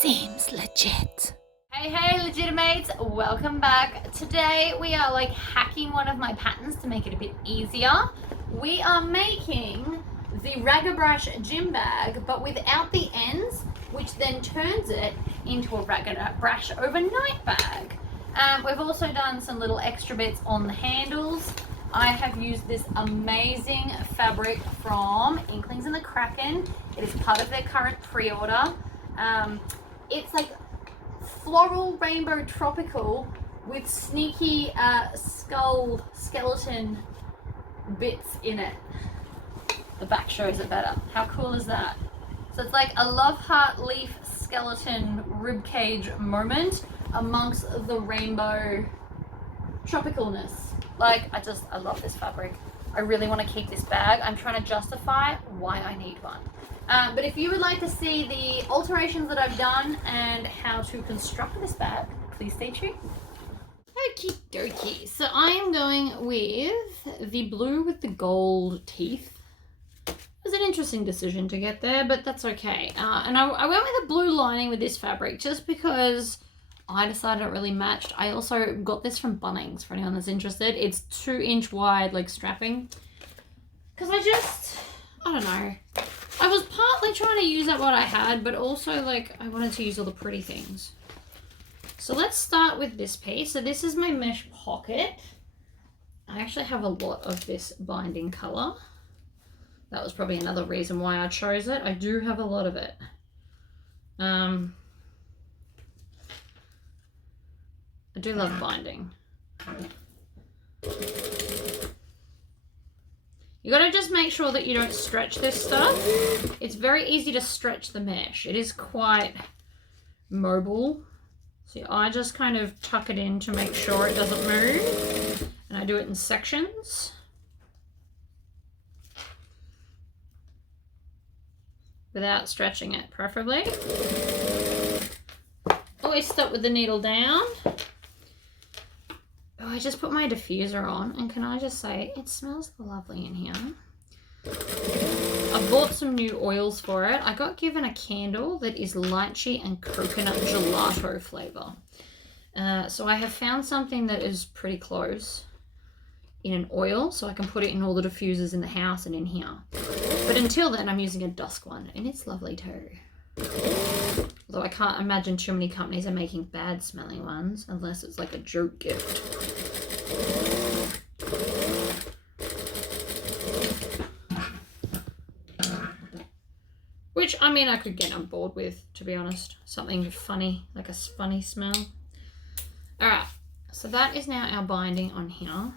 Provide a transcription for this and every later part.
Seems legit. Hey legitimates, welcome back. Today we are hacking one of my patterns to make it a bit easier. We are making the Raggabrash gym bag but without the ends, which then turns it into a Raggabrash overnight bag. We've also done some little extra bits on the handles. I have used this amazing fabric from Inklings and the Kraken. It is part of their current pre-order. It's like floral rainbow tropical with sneaky skeleton bits in it. The back shows it better. How cool is that? So it's like a love heart leaf skeleton ribcage moment amongst the rainbow tropicalness. I love this fabric. I really want to keep this bag. I'm trying to justify why I need one. But if you would like to see the alterations that I've done and how to construct this bag, please stay tuned. Okie dokie. So I am going with the blue with the gold teeth. It was an interesting decision to get there, but that's okay. And I went with a blue lining with this fabric just because I decided it really matched. I also got this from Bunnings for anyone that's interested. It's 2-inch wide, strapping. Because I don't know. I was partly trying to use up what I had, but also I wanted to use all the pretty things. So let's start with this piece. So this is my mesh pocket. I actually have a lot of this binding color. That was probably another reason why I chose it. I do have a lot of it. I do love binding. You gotta just make sure that you don't stretch this stuff. It's very easy to stretch the mesh. It is quite mobile. See, I just kind of tuck it in to make sure it doesn't move. And I do it in sections. Without stretching it, preferably. Always stop with the needle down. Oh, I just put my diffuser on, and can I just say, it smells lovely in here. I bought some new oils for it. I got given a candle that is lychee and coconut gelato flavor. So I have found something that is pretty close in an oil, so I can put it in all the diffusers in the house and in here. But until then, I'm using a dusk one, and it's lovely too. Although I can't imagine too many companies are making bad smelling ones unless it's like a joke gift. Which, I mean, I could get on board with, to be honest. Something funny, like a funny smell. Alright, so that is now our binding on here.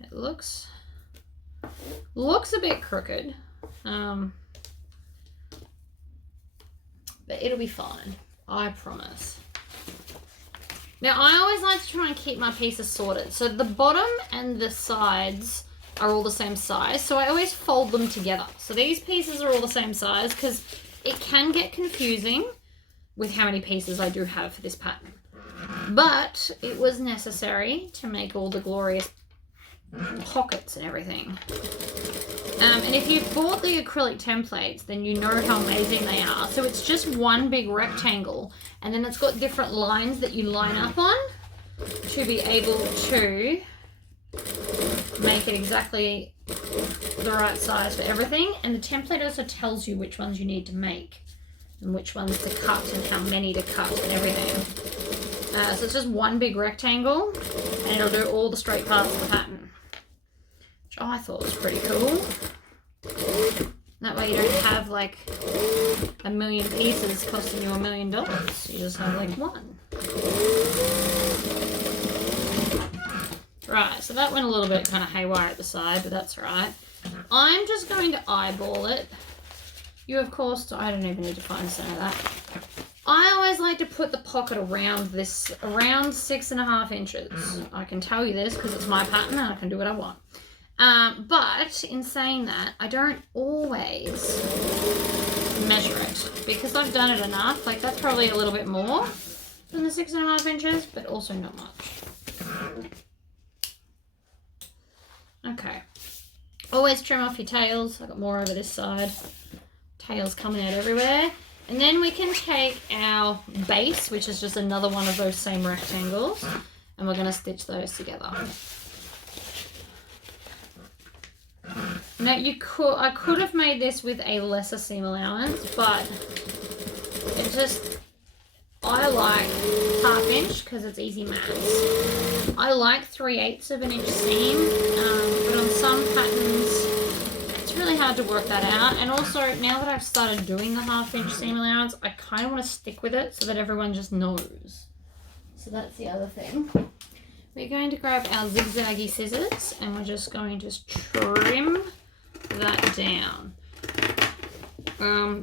It looks a bit crooked. But it'll be fine. I promise. Now, I always like to try and keep my pieces sorted. So the bottom and the sides are all the same size. So I always fold them together. So these pieces are all the same size because it can get confusing with how many pieces I do have for this pattern. But it was necessary to make all the glorious pockets and everything. And if you've bought the acrylic templates, then you know how amazing they are. So it's just one big rectangle, and then it's got different lines that you line up on to be able to make it exactly the right size for everything. And the template also tells you which ones you need to make and which ones to cut and how many to cut and everything. So it's just one big rectangle, and it'll do all the straight parts of the pattern. I thought was pretty cool. That way you don't have a million pieces costing you $1 million. You just have one. Right, so that went a little bit kind of haywire at the side, but that's right. I'm just going to eyeball it. You, of course, I don't even need to find some of that. I always like to put the pocket around 6.5 inches. I can tell you this because it's my pattern and I can do what I want. But in saying that, I don't always measure it because I've done it enough. That's probably a little bit more than the 6.5 inches, but also not much. Okay. Always trim off your tails. I've got more over this side. Tails coming out everywhere. And then we can take our base, which is just another one of those same rectangles, and we're going to stitch those together. Now I could have made this with a lesser seam allowance, but it just, I like 1/2 inch because it's easy maths. I like 3/8 of an inch seam, but on some patterns it's really hard to work that out. And also, now that I've started doing the 1/2 inch seam allowance, I kind of want to stick with it so that everyone just knows. So that's the other thing. We're going to grab our zigzaggy scissors and we're just going to trim that down.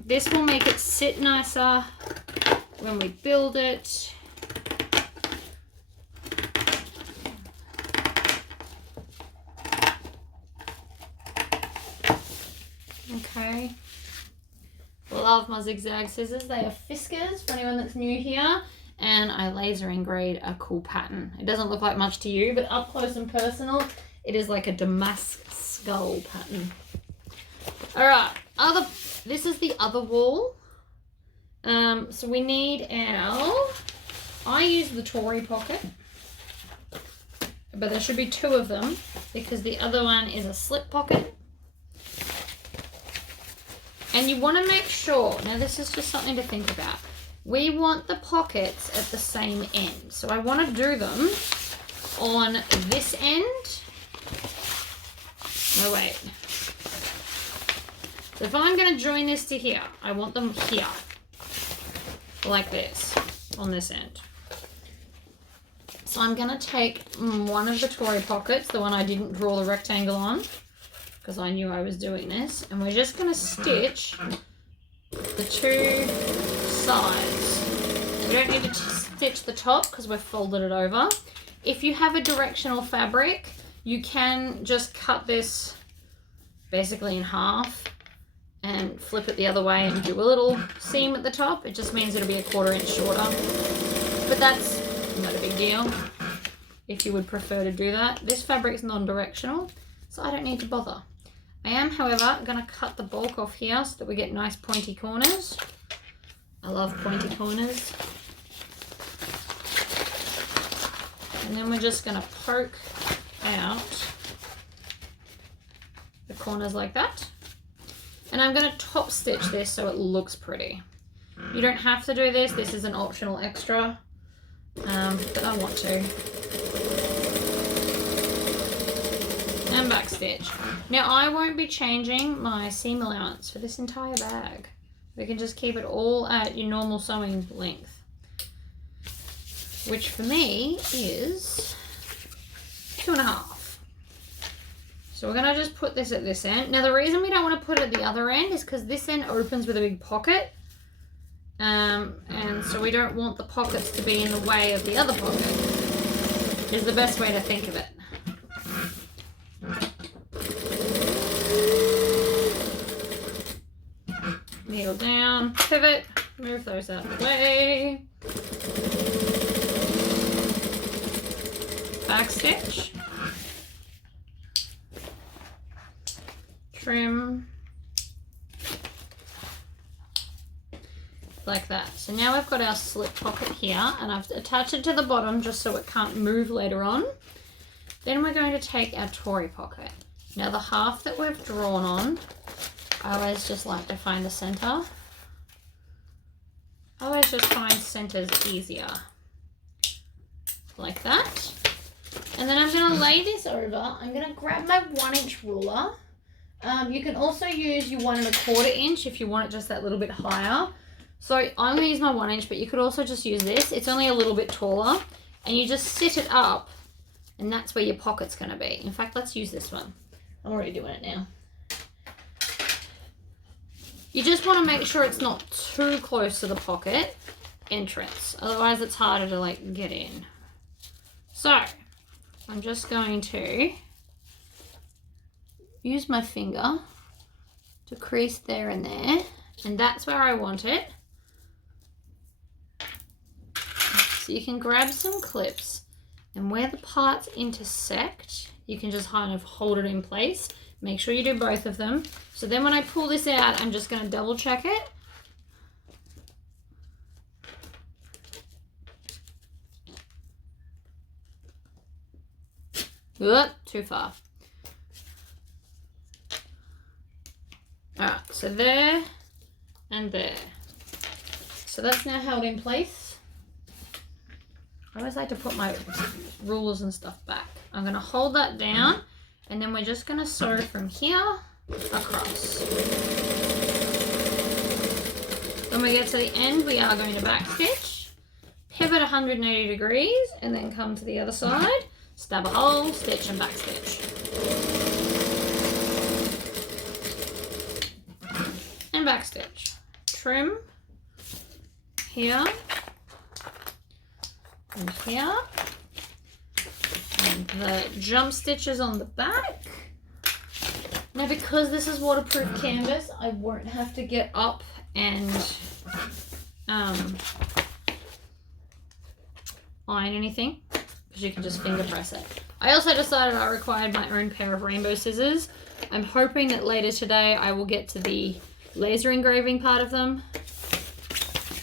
This will make it sit nicer when we build it. Okay. Love my zigzag scissors. They are Fiskars for anyone that's new here. And I laser engrave a cool pattern. It doesn't look like much to you, but up close and personal, it is like a damask skull pattern. All right, this is the other wall. So we need I use the Tory pocket, but there should be 2 of them because the other one is a slip pocket. And you want to make sure, now this is just something to think about. We want the pockets at the same end. So I want to do them on this end. No, wait. So if I'm going to join this to here, I want them here. Like this, on this end. So I'm going to take one of the Tory pockets, the one I didn't draw the rectangle on, because I knew I was doing this. And we're just going to stitch the 2 sides. We don't need to stitch the top because we've folded it over. If you have a directional fabric, you can just cut this basically in half and flip it the other way and do a little seam at the top. It just means it'll be a 1/4 inch shorter. But that's not a big deal if you would prefer to do that. This fabric's non-directional, so I don't need to bother. I am, however, going to cut the bulk off here so that we get nice pointy corners. I love pointy corners. And then we're just going to poke out the corners like that. And I'm going to top stitch this so it looks pretty. You don't have to do this. This is an optional extra, but I want to. And back stitch. Now I won't be changing my seam allowance for this entire bag. We can just keep it all at your normal sewing length, which for me is 2.5. So we're gonna just put this at this end. Now the reason we don't want to put it at the other end is because this end opens with a big pocket, and so we don't want the pockets to be in the way of the other pocket, is the best way to think of it. Kneel down, pivot, move those out of the way. Back stitch. Trim. Like that. So now we've got our slip pocket here, and I've attached it to the bottom just so it can't move later on. Then we're going to take our Tory pocket. Now the half that we've drawn on, I always just like to find the center. I always just find centers easier. Like that. And then I'm going to lay this over. I'm going to grab my 1-inch ruler. You can also use your 1 1/4 inch if you want it just that little bit higher. So I'm going to use my 1 inch, but you could also just use this. It's only a little bit taller. And you just sit it up, and that's where your pocket's going to be. In fact, let's use this one. I'm already doing it now. You just want to make sure it's not too close to the pocket entrance. Otherwise, it's harder to like get in. So I'm just going to use my finger to crease there and there. And that's where I want it. So you can grab some clips, and where the parts intersect, you can just kind of hold it in place. Make sure you do both of them. So then when I pull this out, I'm just going to double check it. Oop, too far. Alright, so there and there. So that's now held in place. I always like to put my rulers and stuff back. I'm going to hold that down, and then we're just going to sew from here across. When we get to the end, we are going to back stitch, pivot 180 degrees, and then come to the other side, stab a hole, stitch and back stitch. And back stitch. Trim here and here. And the jump stitches on the back. Now, because this is waterproof canvas, I won't have to get up and iron anything, because you can just finger press it. I also decided I required my own pair of rainbow scissors. I'm hoping that later today I will get to the laser engraving part of them.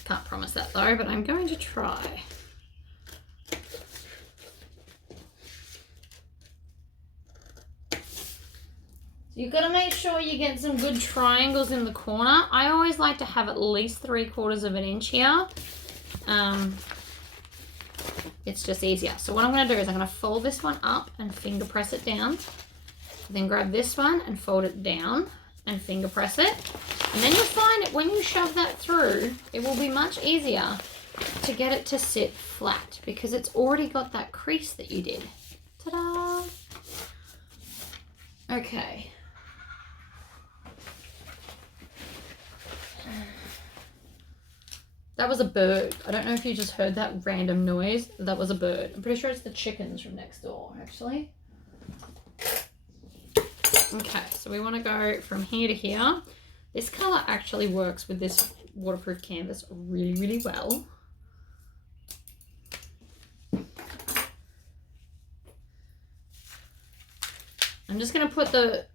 Can't promise that though, but I'm going to try. You've got to make sure you get some good triangles in the corner. I always like to have at least 3/4 of an inch here. It's just easier. So what I'm going to do is I'm going to fold this one up and finger press it down. Then grab this one and fold it down and finger press it. And then you'll find that when you shove that through, it will be much easier to get it to sit flat because it's already got that crease that you did. Ta-da! Okay. That was a bird. I don't know if you just heard that random noise. That was a bird. I'm pretty sure it's the chickens from next door, actually. Okay, so we want to go from here to here. This colour actually works with this waterproof canvas really, really well. I'm just going to put the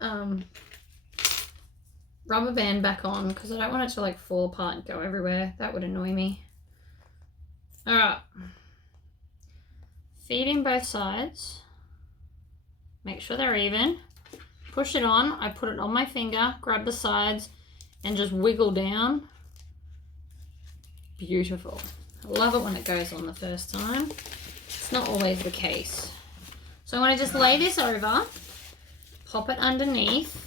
rubber band back on because I don't want it to like fall apart and go everywhere. That would annoy me. Alright. Feed in both sides. Make sure they're even. Push it on. I put it on my finger, grab the sides, and just wiggle down. Beautiful. I love it when it goes on the first time. It's not always the case. So I'm going to just lay this over, pop it underneath.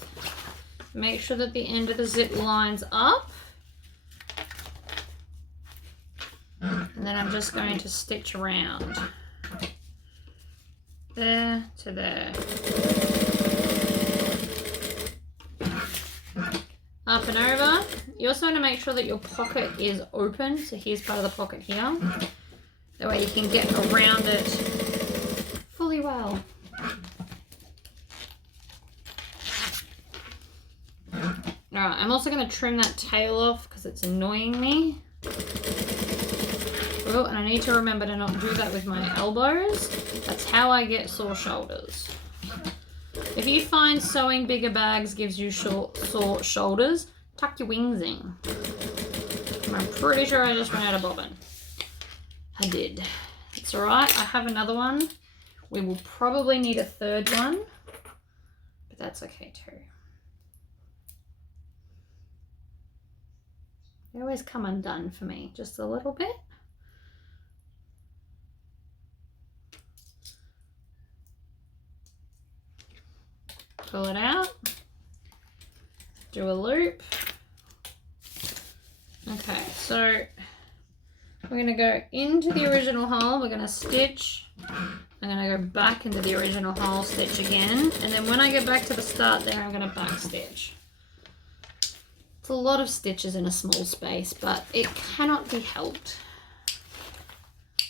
Make sure that the end of the zip lines up. And then I'm just going to stitch around. There to there. Up and over. You also want to make sure that your pocket is open. So here's part of the pocket here. That way you can get around it fully well. Alright, I'm also going to trim that tail off because it's annoying me. Oh, and I need to remember to not do that with my elbows. That's how I get sore shoulders. If you find sewing bigger bags gives you sore shoulders, tuck your wings in. I'm pretty sure I just ran out of bobbin. I did. It's alright, I have another one. We will probably need a third one, but that's okay too. They always come undone for me, just a little bit. Pull it out, do a loop. Okay, so we're going to go into the original hole, we're going to stitch, I'm going to go back into the original hole, stitch again, and then when I get back to the start there, I'm going to back stitch. It's a lot of stitches in a small space, but it cannot be helped.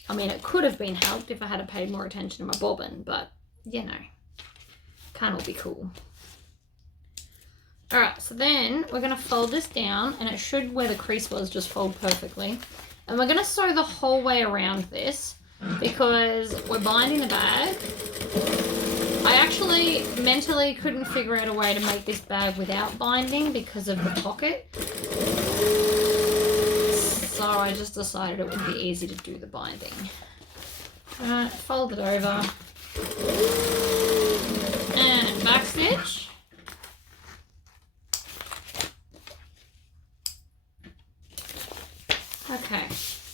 I mean, it could have been helped if I had paid more attention to my bobbin, but you know, can't all be cool. Alright, so then we're going to fold this down, and it should, where the crease was, just fold perfectly. And we're going to sew the whole way around this because we're binding the bag. I actually mentally couldn't figure out a way to make this bag without binding because of the pocket. So I just decided it would be easy to do the binding. Alright, fold it over. back stitch. Okay,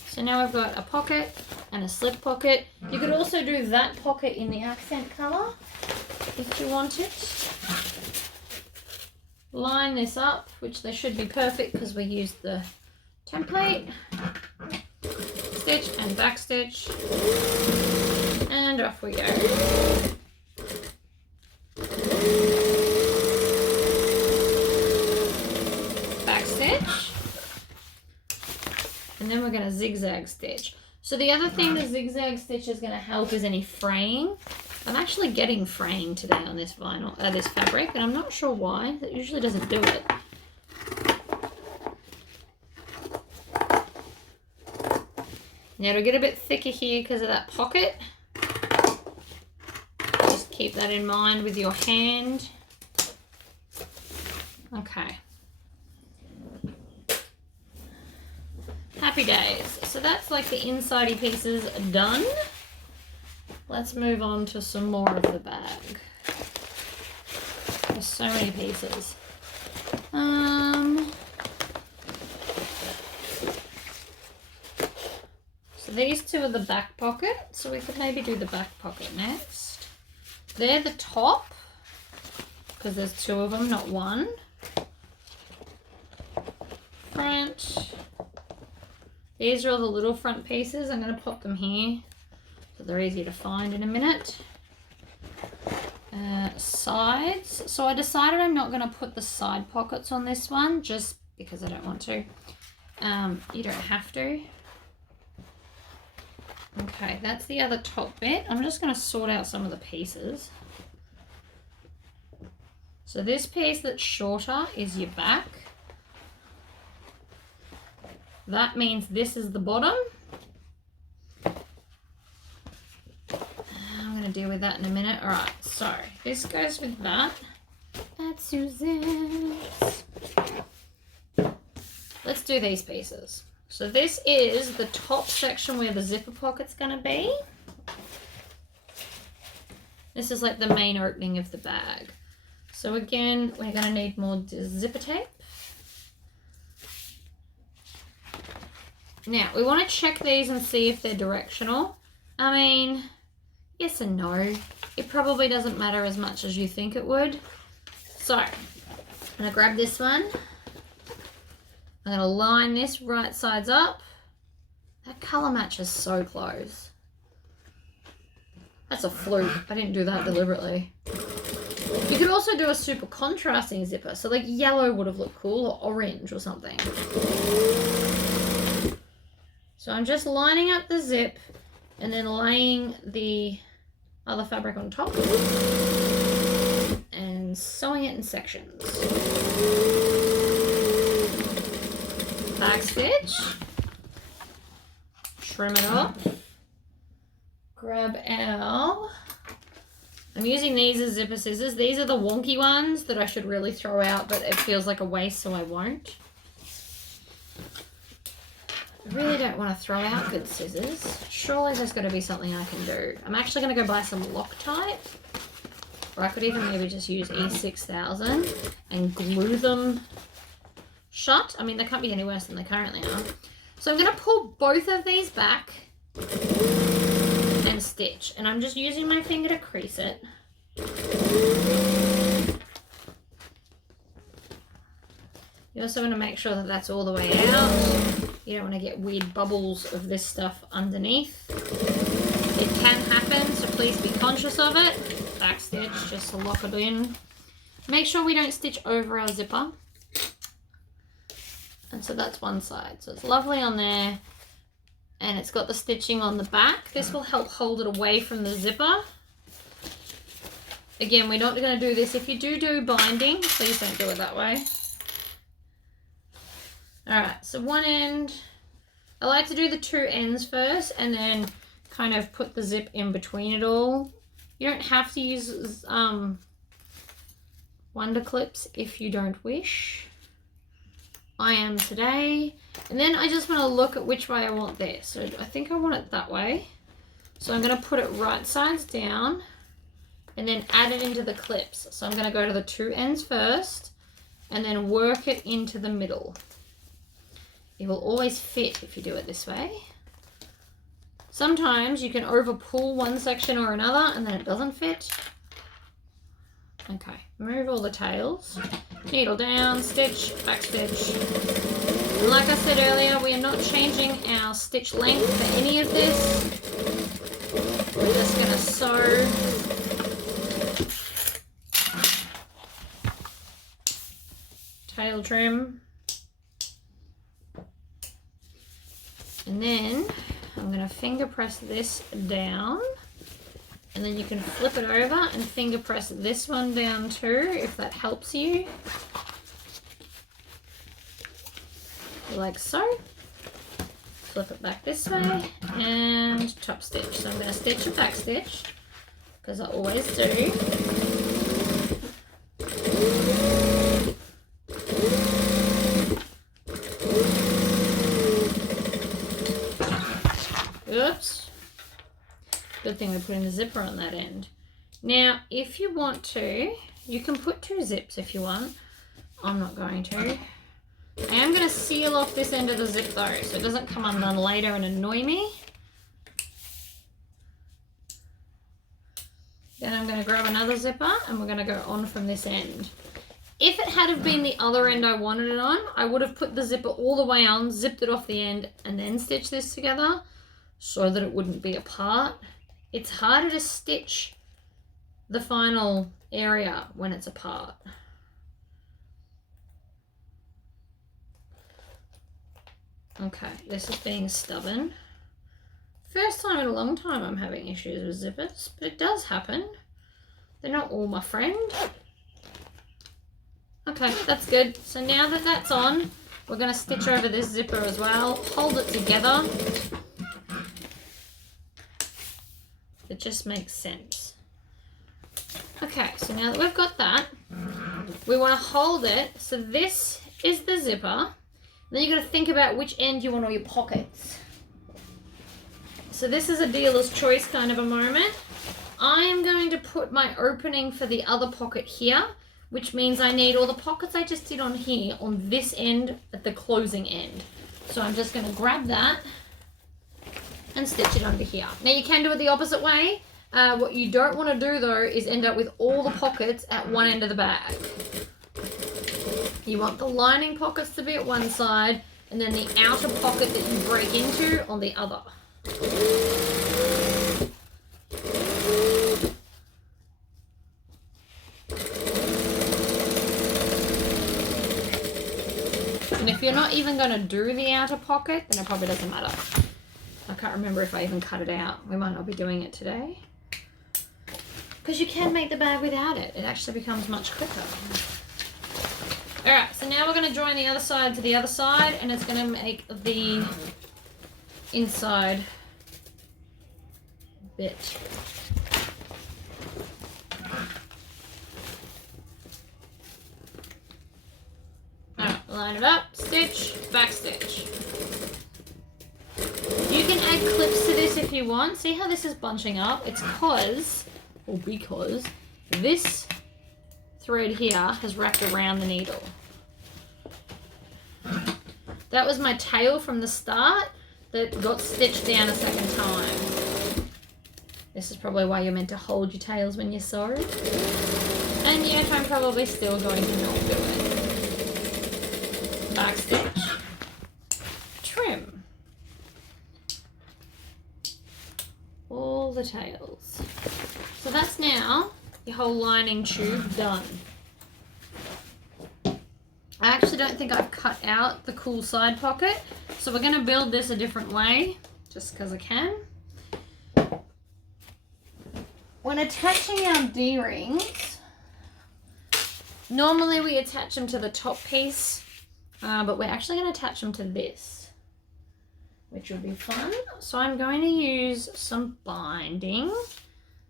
so now we've got a pocket and a slip pocket. You could also do that pocket in the accent colour if you wanted. Line this up, which they should be perfect because we used the template. Stitch and back stitch. And off we go. Back stitch. And then we're going to zigzag stitch. So the other thing the zigzag stitch is going to help is any fraying. I'm actually getting fraying today on this vinyl, this fabric, and I'm not sure why. It usually doesn't do it. Now it'll get a bit thicker here because of that pocket. Just keep that in mind with your hand. Okay. Happy days. So that's like the inside-y pieces done. Let's move on to some more of the bag. There's so many pieces. So these two are the back pocket, so we could maybe do the back pocket next. They're the top, because there's two of them, not one. Front. These are all the little front pieces. I'm going to pop them here so they're easier to find in a minute. Sides. So I decided I'm not going to put the side pockets on this one just because I don't want to. You don't have to. Okay, that's the other top bit. I'm just going to sort out some of the pieces. So this piece that's shorter is your back. That means this is the bottom. I'm going to deal with that in a minute. All right, so this goes with that. That's Suzanne's. Let's do these pieces. So this is the top section where the zipper pocket's going to be. This is like the main opening of the bag. So again, we're going to need more zipper tape. Now, we want to check these and see if they're directional. I mean, yes and no. It probably doesn't matter as much as you think it would. So, I'm going to grab this one. I'm going to line this right sides up. That colour match is so close. That's a fluke. I didn't do that deliberately. You could also do a super contrasting zipper. So like yellow would have looked cool, or orange or something. So I'm just lining up the zip and then laying the other fabric on top and sewing it in sections. Back stitch, trim it up, grab our, I'm using these as zipper scissors. These are the wonky ones that I should really throw out, but it feels like a waste, so I won't. I really don't want to throw out good scissors. Surely there's got to be something I can do. I'm actually going to go buy some Loctite, or I could even maybe just use E6000 and glue them shut. I mean, they can't be any worse than they currently are. So I'm going to pull both of these back and stitch, and I'm just using my finger to crease it. You also want to make sure that that's all the way out. You don't want to get weird bubbles of this stuff underneath. It can happen, so please be conscious of it. Back stitch just to lock it in. Make sure we don't stitch over our zipper. And so that's one side. So it's lovely on there. And it's got the stitching on the back. This will help hold it away from the zipper. Again, we're not going to do this. If you do binding, please don't do it that way. Alright, so one end, I like to do the two ends first and then kind of put the zip in between it all. You don't have to use wonder clips if you don't wish. I am today. And then I just want to look at which way I want this. So I think I want it that way. So I'm going to put it right sides down and then add it into the clips. So I'm going to go to the two ends first and then work it into the middle. It will always fit if you do it this way. Sometimes you can over pull one section or another and then it doesn't fit. Okay, remove all the tails, needle down, stitch, back stitch. And like I said earlier, we are not changing our stitch length for any of this. We're just going to sew tail trim. And then I'm going to finger press this down. And then you can flip it over and finger press this one down too, if that helps you. Like so. Flip it back this way and top stitch. So I'm going to stitch and back stitch because I always do. Oops. Good thing we're putting the zipper on that end. Now, if you want to, you can put two zips if you want. I'm not going to. I am going to seal off this end of the zip though, so it doesn't come undone later and annoy me. Then I'm going to grab another zipper and we're going to go on from this end. If it had have been the other end I wanted it on, I would have put the zipper all the way on, zipped it off the end, and then stitched this together so that it wouldn't be apart. It's harder to stitch the final area when it's apart. Okay, this is being stubborn. First time in a long time I'm having issues with zippers, but it does happen. They're not all my friend. Okay, that's good. So now that that's on, we're going to stitch over this zipper as well. Hold it together. It just makes sense. Okay, so now that we've got that, we want to hold it. So this is the zipper. Then you've got to think about which end you want all your pockets. So this is a dealer's choice kind of a moment. I am going to put my opening for the other pocket here, which means I need all the pockets I just did on here on this end at the closing end. So I'm just going to grab that and stitch it under here. Now you can do it the opposite way. What you don't want to do though is end up with all the pockets at one end of the bag. You want the lining pockets to be at one side and then the outer pocket that you break into on the other. And if you're not even going to do the outer pocket, then it probably doesn't matter. I can't remember if I even cut it out. We might not be doing it today. Because you can make the bag without it. It actually becomes much quicker. Alright, so now we're going to join the other side to the other side, and it's going to make the inside bit. Alright, line it up, stitch, back stitch. You can add clips to this if you want. See how this is bunching up? It's because this thread here has wrapped around the needle. That was my tail from the start that got stitched down a second time. This is probably why you're meant to hold your tails when you sew. And yet I'm probably still going to not do it. Back stitch. Trim. All the tails. So that's now your whole lining tube done. I actually don't think I've cut out the cool side pocket, so we're going to build this a different way, just because I can. When attaching our D-rings, normally we attach them to the top piece, but we're actually going to attach them to this, which will be fun. So I'm going to use some binding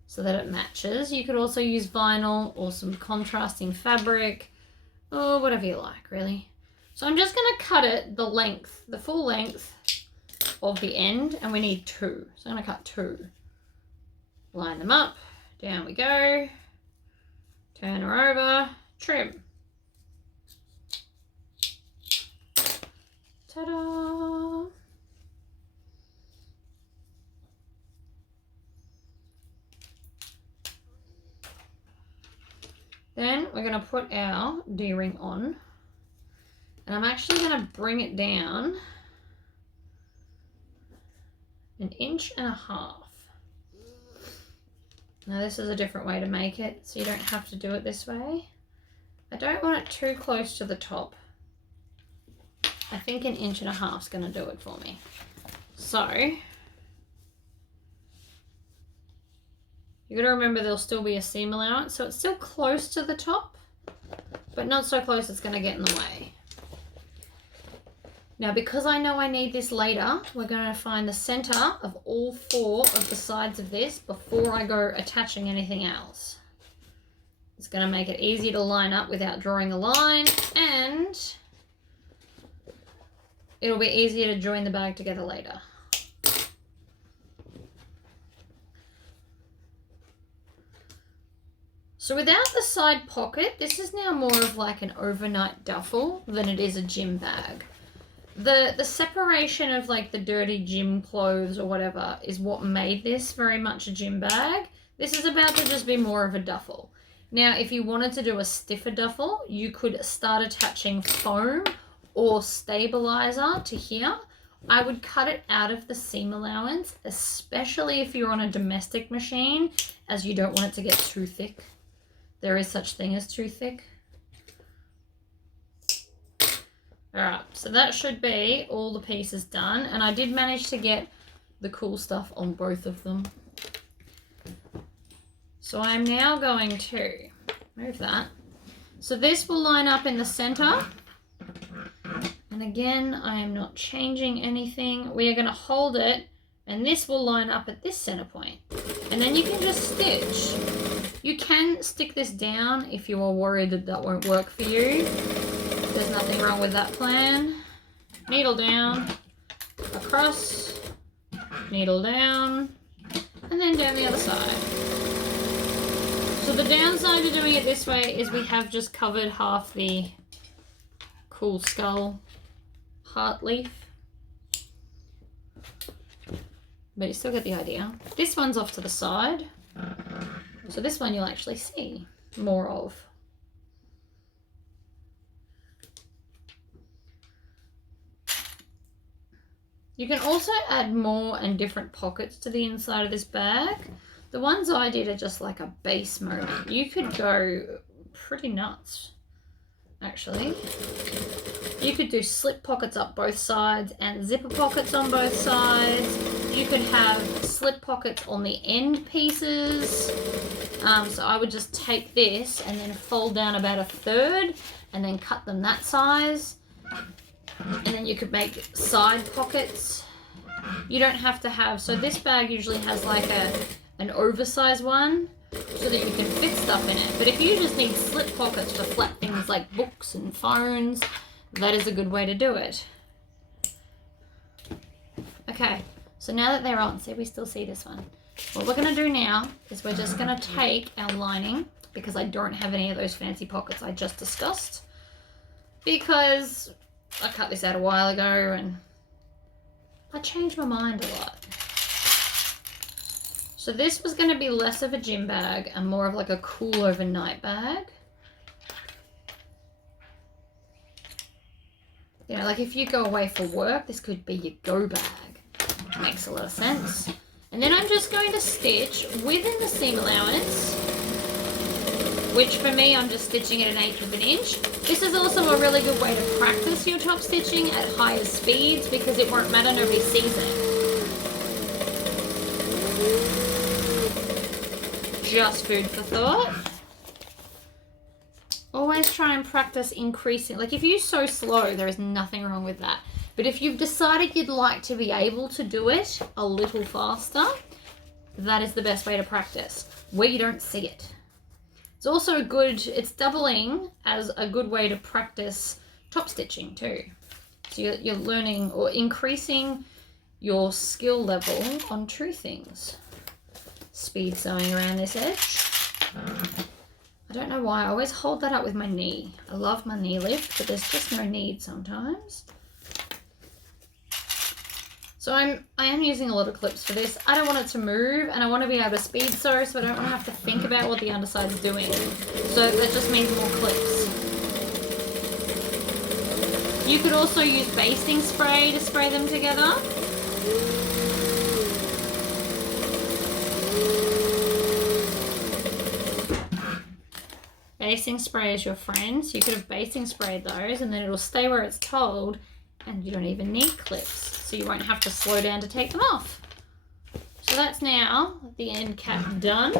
so that it matches. You could also use vinyl or some contrasting fabric, or whatever you like, really. So I'm just going to cut it the length, the full length of the end, and we need two. So I'm going to cut two. Line them up, Down we go. Turn her over, trim. Ta-da! Then we're going to put our D-ring on. And I'm actually going to bring it down 1.5 inches. Now this is a different way to make it, so you don't have to do it this way. I don't want it too close to the top. I think 1.5 inches is going to do it for me. So, you got to remember there'll still be a seam allowance, so it's still close to the top, but not so close it's going to get in the way. Now, because I know I need this later, we're going to find the center of all 4 of the sides of this before I go attaching anything else. It's going to make it easy to line up without drawing a line, and it'll be easier to join the bag together later. So without the side pocket, this is now more of like an overnight duffel than it is a gym bag. The separation of like the dirty gym clothes or whatever is what made this very much a gym bag. This is about to just be more of a duffel. Now, if you wanted to do a stiffer duffel, you could start attaching foam or stabilizer to here. I would cut it out of the seam allowance, especially if you're on a domestic machine, as you don't want it to get too thick. There is such thing as too thick. Alright, so that should be all the pieces done, and I did manage to get the cool stuff on both of them. So I'm now going to move that. So this will line up in the center, and again, I am not changing anything. We are going to hold it, and this will line up at this center point, and then you can just stitch. You can stick this down if you are worried that that won't work for you. There's nothing wrong with that plan. Needle down, across, needle down, and then down the other side. So the downside to doing it this way is we have just covered half the cool skull heart leaf. But you still get the idea. This one's off to the side. So this one you'll actually see more of. You can also add more and different pockets to the inside of this bag. The ones I did are just like a base moment. You could go pretty nuts, actually. You could do slip pockets up both sides and zipper pockets on both sides. You could have slip pockets on the end pieces. So I would just take this and then fold down about 1/3 and then cut them that size. And then you could make side pockets. You don't have to have, so this bag usually has like an oversized one so that you can fit stuff in it. But if you just need slip pockets to flap things like books and phones, that is a good way to do it. Okay, so now that they're on, see, we still see this one. What we're going to do now is we're just going to take our lining, because I don't have any of those fancy pockets I just discussed, because I cut this out a while ago and I changed my mind a lot. So this was going to be less of a gym bag and more of like a cool overnight bag. You know, like if you go away for work, this could be your go bag. Makes a lot of sense. And then I'm just going to stitch within the seam allowance, which for me, I'm just stitching at 1/8 of an inch. This is also a really good way to practice your top stitching at higher speeds because it won't matter, nobody sees it. Just food for thought. Always try and practice increasing. Like if you sew slow, there is nothing wrong with that. But if you've decided you'd like to be able to do it a little faster, that is the best way to practice, where you don't see it. It's also it's doubling as a good way to practice top stitching too. So you're learning or increasing your skill level on two things. speed sewing around this edge. I don't know why, I always hold that up with my knee. I love my knee lift, but there's just no need sometimes. So I am using a lot of clips for this. I don't want it to move, and I want to be able to speed sew, so I don't want to have to think about what the underside is doing. So that just means more clips. You could also use basting spray to spray them together. Basting spray is your friend, so you could have basting sprayed those, and then it'll stay where it's told, and you don't even need clips. So you won't have to slow down to take them off. So that's now the end cap done.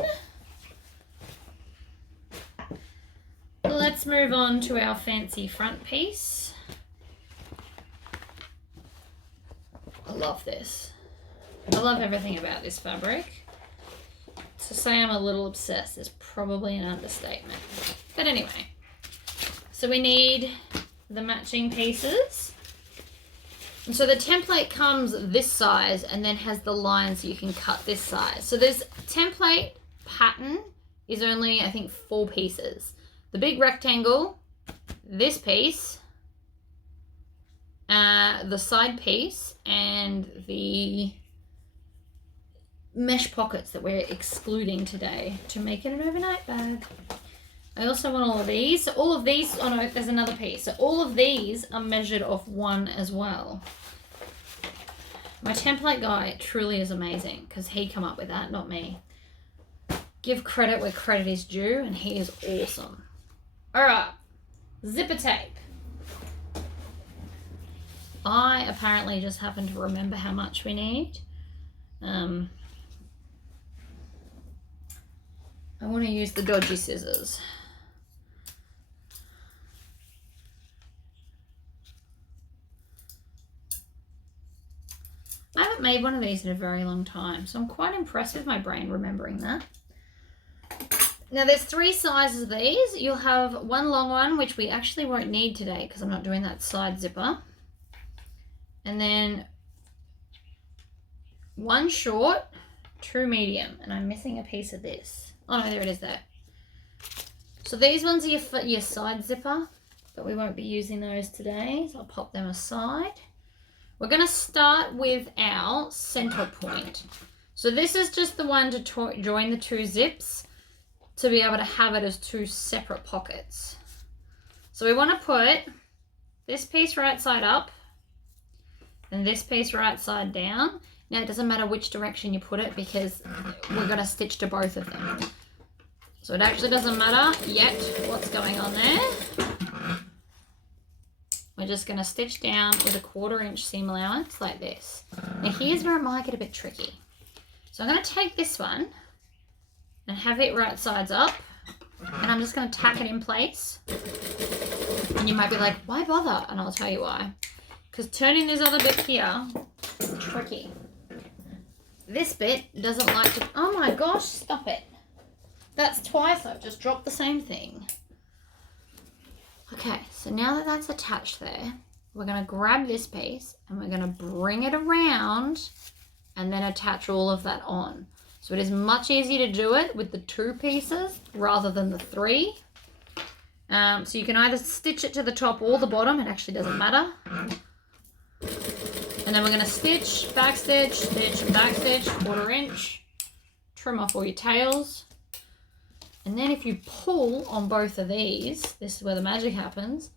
Let's move on to our fancy front piece. I love this. I love everything about this fabric. To say I'm a little obsessed is probably an understatement. But anyway, so we need the matching pieces. And so the template comes this size and then has the line so you can cut this size. So this template pattern is only, I think, 4 pieces. The big rectangle, this piece, the side piece, and the mesh pockets that we're excluding today to make it an overnight bag. I also want all of these. So all of these, oh no, there's another piece. So all of these are measured off 1 as well. My template guy truly is amazing because he come up with that, not me. Give credit where credit is due, and he is awesome. All right, zipper tape. I apparently just happen to remember how much we need. I want to use the dodgy scissors. I haven't made one of these in a very long time, so I'm quite impressed with my brain remembering that. Now there's 3 sizes of these. You'll have one long one, which we actually won't need today because I'm not doing that side zipper. And then 1 short, 2 medium, and I'm missing a piece of this. Oh no, there it is there. So these ones are your side zipper, but we won't be using those today, so I'll pop them aside. We're going to start with our center point. So this is just the one to join the 2 zips to be able to have it as 2 separate pockets. So we want to put this piece right side up and this piece right side down. Now it doesn't matter which direction you put it because we're going to stitch to both of them. So it actually doesn't matter yet what's going on there. We're just going to stitch down with a 1/4 inch seam allowance like this. Now here's where it might get a bit tricky. So I'm going to take this one and have it right sides up, and I'm just going to tack it in place. And you might be like, why bother? And I'll tell you why. Because turning this other bit here is tricky. This bit doesn't like to, oh my gosh, stop it. That's twice I've just dropped the same thing. Okay, so now that that's attached there, we're going to grab this piece and we're going to bring it around and then attach all of that on. So it is much easier to do it with the 2 pieces rather than the 3. So you can either stitch it to the top or the bottom, it actually doesn't matter. And then we're going to stitch, back stitch, stitch, and back stitch, 1/4 inch, trim off all your tails. And then if you pull on both of these, this is where the magic happens.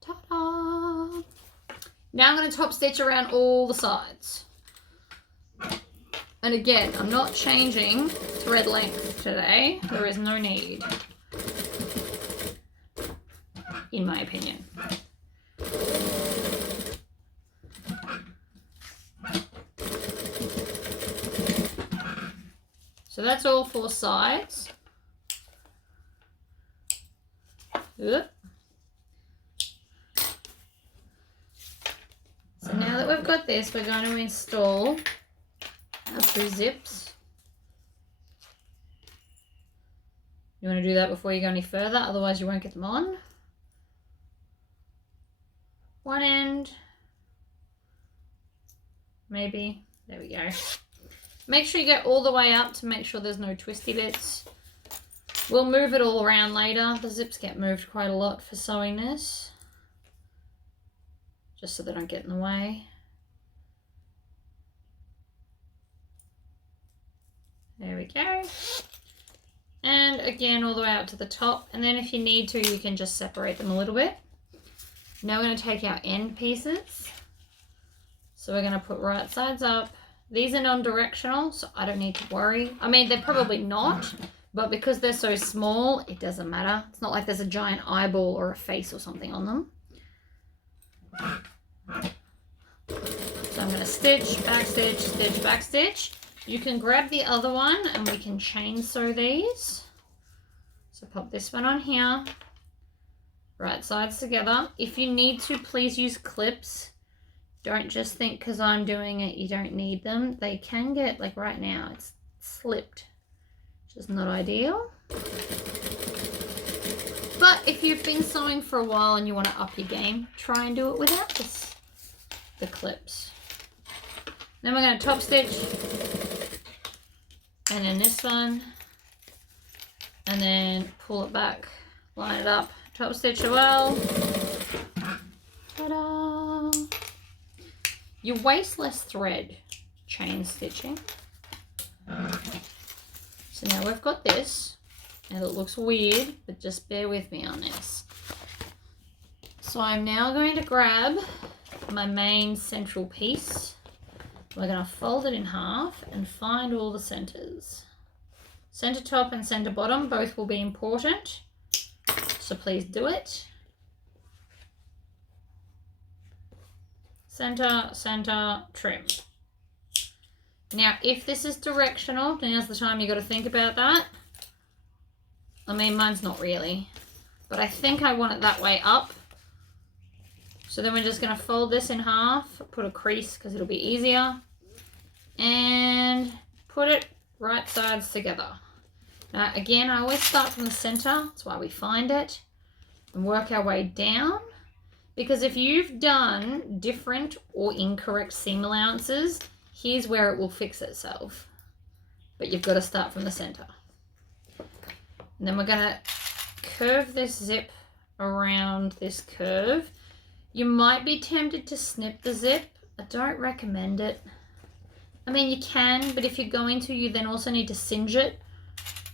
Ta-da! Now I'm going to top stitch around all the sides. And again, I'm not changing thread length today. There is no need, in my opinion. So that's all 4 sides. Oop. So now that we've got this, we're going to install our 2 zips. You want to do that before you go any further, otherwise you won't get them on. One end, maybe, there we go. Make sure you get all the way up to make sure there's no twisty bits. We'll move it all around later. The zips get moved quite a lot for sewing this, just so they don't get in the way. There we go. And again, all the way out to the top. And then if you need to, you can just separate them a little bit. Now we're going to take our end pieces. So we're going to put right sides up. These are non-directional, so I don't need to worry. I mean, they're probably not, but because they're so small, it doesn't matter. It's not like there's a giant eyeball or a face or something on them. So I'm going to stitch, back stitch, stitch, back stitch. You can grab the other one and we can chain sew these. So pop this one on here, right sides together. If you need to, please use clips. Don't just think because I'm doing it, you don't need them. They can get, like right now, it's slipped, which is not ideal. But if you've been sewing for a while and you want to up your game, try and do it without the clips. Then we're going to top stitch, and then this one, and then pull it back, line it up, top stitch as well. Ta-da! You waste less thread chain stitching. So now we've got this, and it looks weird, but just bear with me on this. So I'm now going to grab my main central piece. We're going to fold it in half and find all the centers. Center top and center bottom both will be important, so please do it. Center, center, trim. Now, if this is directional, now's the time you got to think about that. I mean, mine's not really, but I think I want it that way up. So then we're just going to fold this in half, put a crease because it'll be easier, and put it right sides together. Now, again, I always start from the center. That's why we find it, and work our way down. Because if you've done different or incorrect seam allowances, here's where it will fix itself. But you've got to start from the center. And then we're going to curve this zip around this curve. You might be tempted to snip the zip. I don't recommend it. I mean, you can, but if you're going to, you then also need to singe it.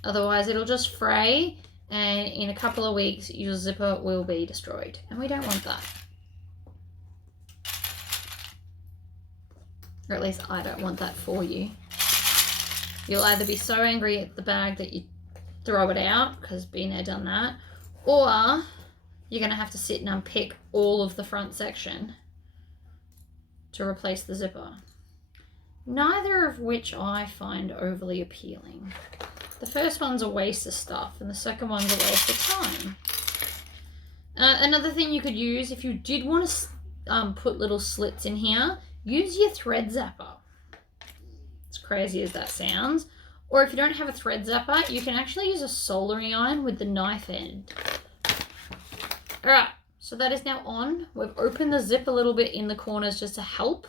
Otherwise, it'll just fray. And in a couple of weeks, your zipper will be destroyed. And we don't want that. Or at least I don't want that for you. You'll either be so angry at the bag that you throw it out, because been there, done that, or you're going to have to sit and unpick all of the front section to replace the zipper. Neither of which I find overly appealing. The first one's a waste of stuff, and the second one's a waste of time. Another thing you could use, if you did want to put little slits in here, use your thread zapper. As crazy as that sounds. Or if you don't have a thread zapper, you can actually use a soldering iron with the knife end. Alright, so that is now on. We've opened the zip a little bit in the corners just to help.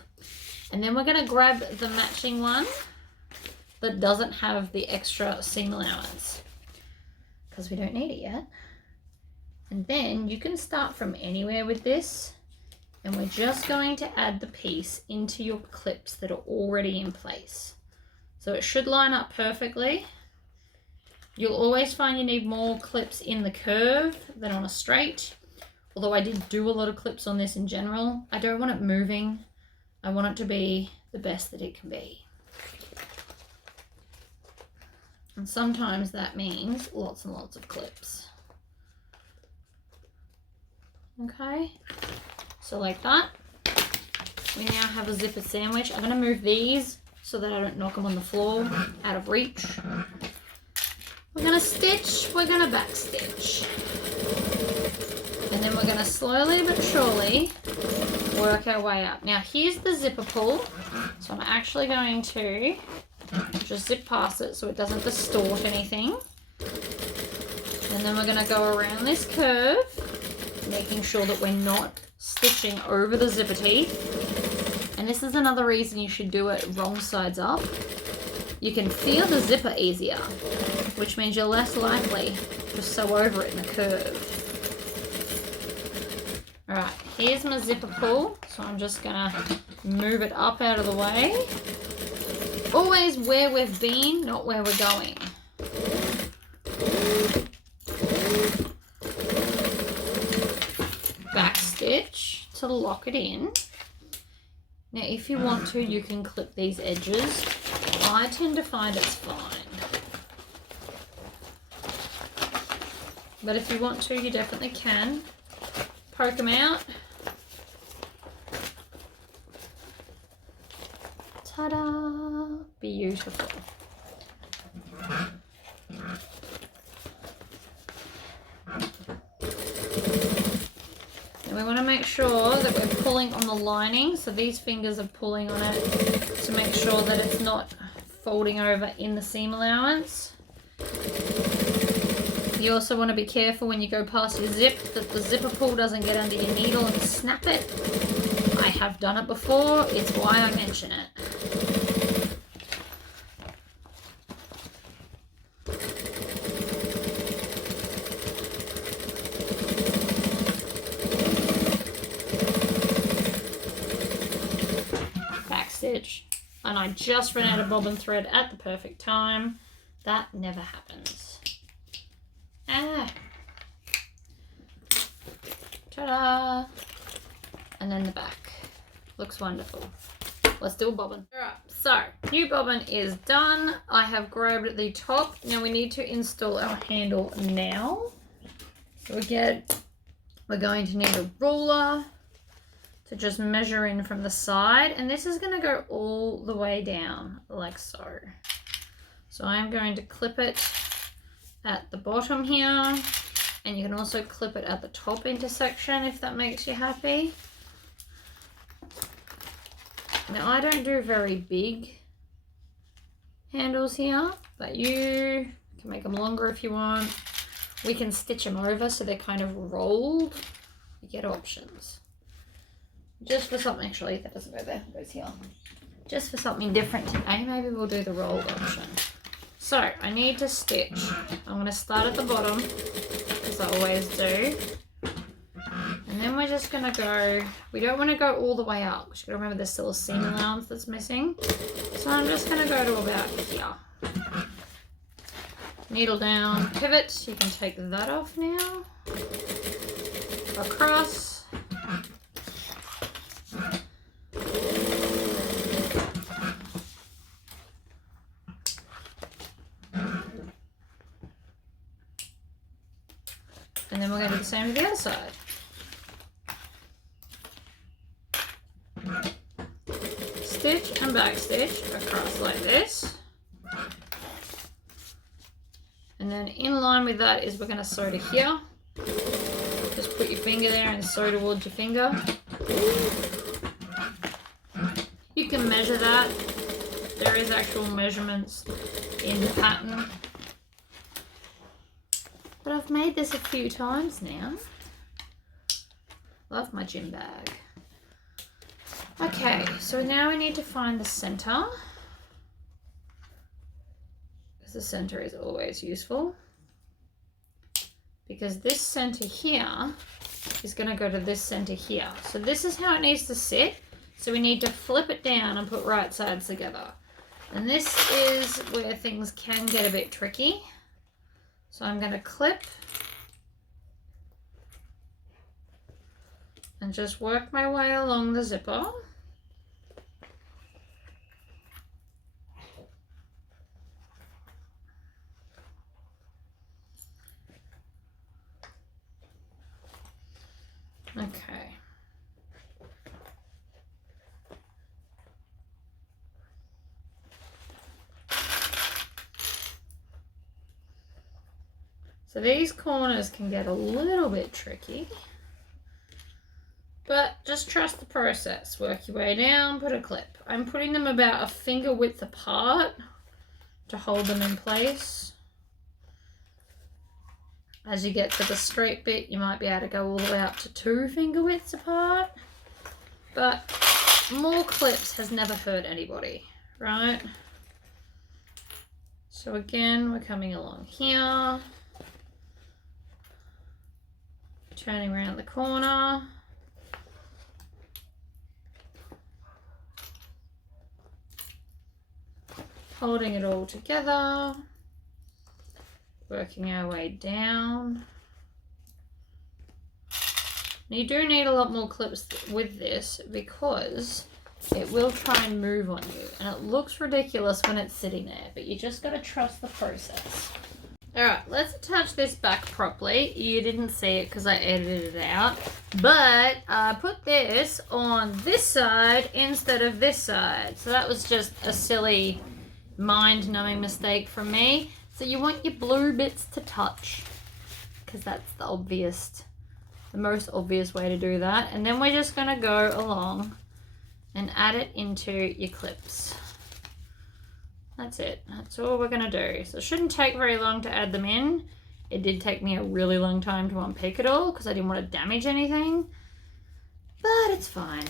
And then we're going to grab the matching one that doesn't have the extra seam allowance, because we don't need it yet. And then you can start from anywhere with this, and we're just going to add the piece into your clips that are already in place. So it should line up perfectly. You'll always find you need more clips in the curve than on a straight, although I did do a lot of clips on this in general. I don't want it moving. I want it to be the best that it can be. And sometimes that means lots and lots of clips. Okay, so like that. We now have a zipper sandwich. I'm going to move these so that I don't knock them on the floor, out of reach. We're going to stitch, we're going to back stitch. And then we're going to slowly but surely work our way up. Now here's the zipper pull. So I'm actually going to just zip past it so it doesn't distort anything. And then we're going to go around this curve, making sure that we're not stitching over the zipper teeth. And this is another reason you should do it wrong sides up, you can feel the zipper easier, which means you're less likely to sew over it in a curve. All right, here's my zipper pull. So I'm just gonna move it up out of the way. Always where we've been, not where we're going. Back stitch to lock it in. Now, if you want to, you can clip these edges. I tend to find it's fine. But if you want to, you definitely can. Poke them out. Ta-da! Beautiful. And we want to make sure that we're pulling on the lining, so these fingers are pulling on it to make sure that it's not folding over in the seam allowance. You also want to be careful when you go past your zip that the zipper pull doesn't get under your needle and snap it. I have done it before, it's why I mention it. Stitch, and I just ran out of bobbin thread at the perfect time. That never happens. Ta-da! And then the back. Looks wonderful. Let's do a bobbin. Alright, so new bobbin is done. I have grabbed the top. Now we need to install our handle now. So we're going to need a ruler to just measure in from the side, and this is going to go all the way down like so. So I'm going to clip it at the bottom here, and you can also clip it at the top intersection if that makes you happy. Now I don't do very big handles here, but you can make them longer if you want. We can stitch them over so they're kind of rolled. You get options. Just for something, actually, that doesn't go there, it goes here. Just for something different today, maybe we'll do the rolled option. So, I need to stitch. I'm going to start at the bottom, as I always do. And then we're just going to go, we don't want to go all the way up. We're just going to remember there's still a seam allowance that's missing. So I'm just going to go to about here. Needle down, pivot. You can take that off now. Across. And then we're going to do the same with the other side. Stitch and back stitch across like this. And then in line with that is we're going to sew to here. Just put your finger there and sew towards your finger. You can measure that. There is actual measurements in the pattern. But I've made this a few times now. Love my gym bag. Okay, so now we need to find the center. Because the center is always useful. Because this center here is going to go to this center here. So this is how it needs to sit. So we need to flip it down and put right sides together. And this is where things can get a bit tricky. So I'm going to clip and just work my way along the zipper. Okay. So these corners can get a little bit tricky, but just trust the process. Work your way down, put a clip. I'm putting them about a finger width apart to hold them in place. As you get to the straight bit, you might be able to go all the way up to 2 finger widths apart, but more clips has never hurt anybody, right? So again, we're coming along here, turning around the corner, holding it all together, working our way down. Now you do need a lot more clips with this because it will try and move on you, and it looks ridiculous when it's sitting there, but you just gotta trust the process. All right, let's attach this back properly. You didn't see it because I edited it out, but I put this on this side instead of this side. So that was just a silly mind-numbing mistake from me. So you want your blue bits to touch because that's the most obvious way to do that. And then we're just gonna go along and add it into your clips. That's it. That's all we're gonna do. So it shouldn't take very long to add them in. It did take me a really long time to unpick it all because I didn't want to damage anything, but it's fine.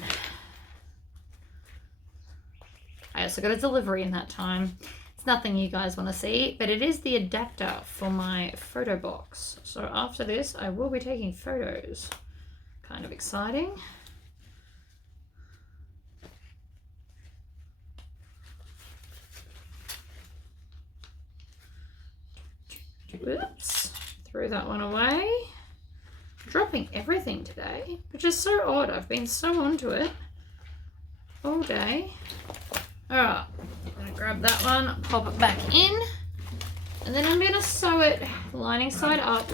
I also got a delivery in that time. It's nothing you guys want to see, but it is the adapter for my photo box. So after this, I will be taking photos. Kind of exciting. Oops, threw that one away. Dropping everything today, which is so odd. I've been so onto it all day. Alright, I'm gonna grab that one, pop it back in, and then I'm gonna sew it lining side up.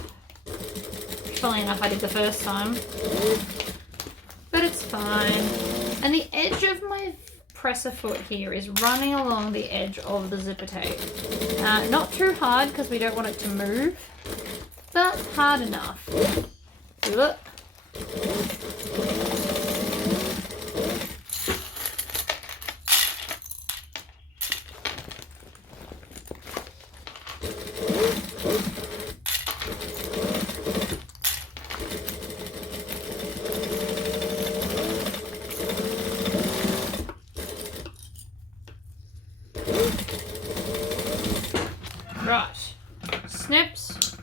Funnily enough, I did the first time, but it's fine. And the edge of my presser foot here is running along the edge of the zipper tape. Not too hard because we don't want it to move, but hard enough. Look. Right, snips.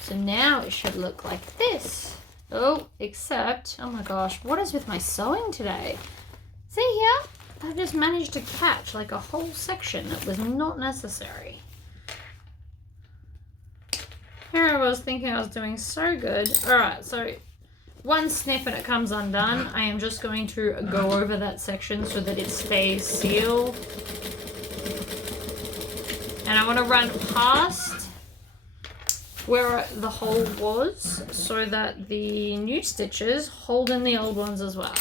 So now it should look like this. Oh, except, oh my gosh, what is with my sewing today? See here? I've just managed to catch like a whole section that was not necessary. Here I was thinking I was doing so good. All right, so one snip and it comes undone. I am just going to go over that section so that it stays sealed. And I want to run past where the hole was so that the new stitches hold in the old ones as well.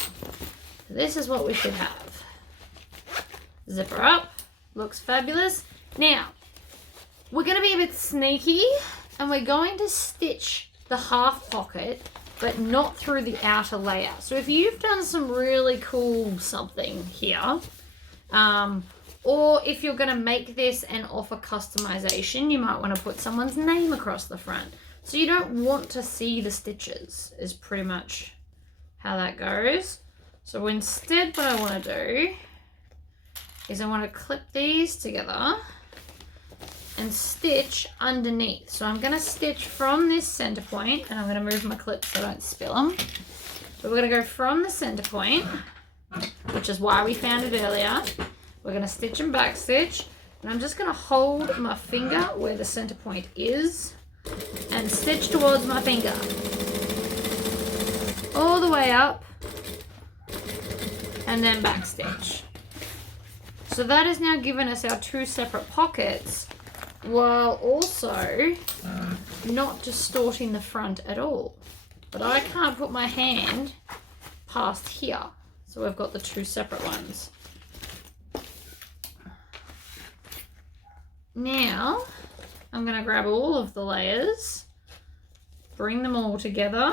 This is what we should have. Zipper up, looks fabulous. Now, we're going to be a bit sneaky and we're going to stitch the half pocket, but not through the outer layer. So if you've done some really cool something here, or if you're going to make this and offer customization, you might want to put someone's name across the front. So you don't want to see the stitches is pretty much how that goes. So instead what I want to do is I want to clip these together and stitch underneath. So I'm going to stitch from this center point, and I'm going to move my clips so I don't spill them. But we're going to go from the center point, which is why we found it earlier. We're going to stitch and back stitch, and I'm just going to hold my finger where the center point is and stitch towards my finger all the way up and then back stitch. So that has now given us our two separate pockets while also not distorting the front at all. But I can't put my hand past here, so we've got the two separate ones. Now, I'm going to grab all of the layers, bring them all together.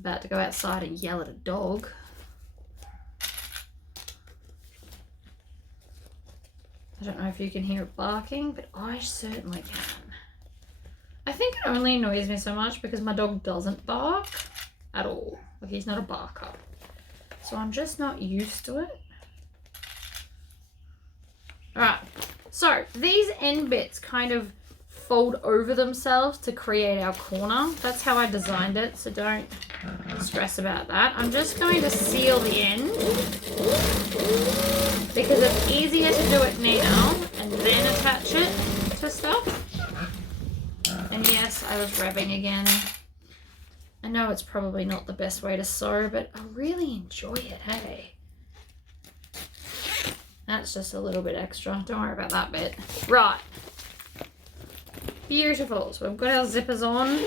About to go outside and yell at a dog. I don't know if you can hear it barking, but I certainly can. I think it only annoys me so much because my dog doesn't bark. at all. Like, he's not a barker. So I'm just not used to it. Alright, so these end bits kind of fold over themselves to create our corner. That's how I designed it, so don't stress about that. I'm just going to seal the end because it's easier to do it now and then attach it to stuff. And yes, I was revving again. I know it's probably not the best way to sew, but I really enjoy it, hey? That's just a little bit extra. Don't worry about that bit. Right. Beautiful. So we've got our zippers on.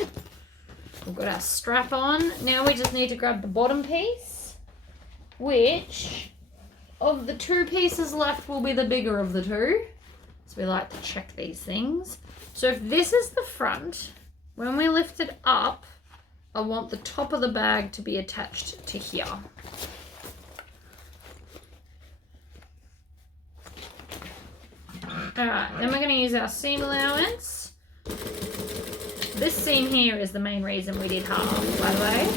We've got our strap on. Now we just need to grab the bottom piece, which of the two pieces left will be the bigger of the two. So we like to check these things. So if this is the front, when we lift it up, I want the top of the bag to be attached to here. Alright, then we're going to use our seam allowance. This seam here is the main reason we did half, by the way.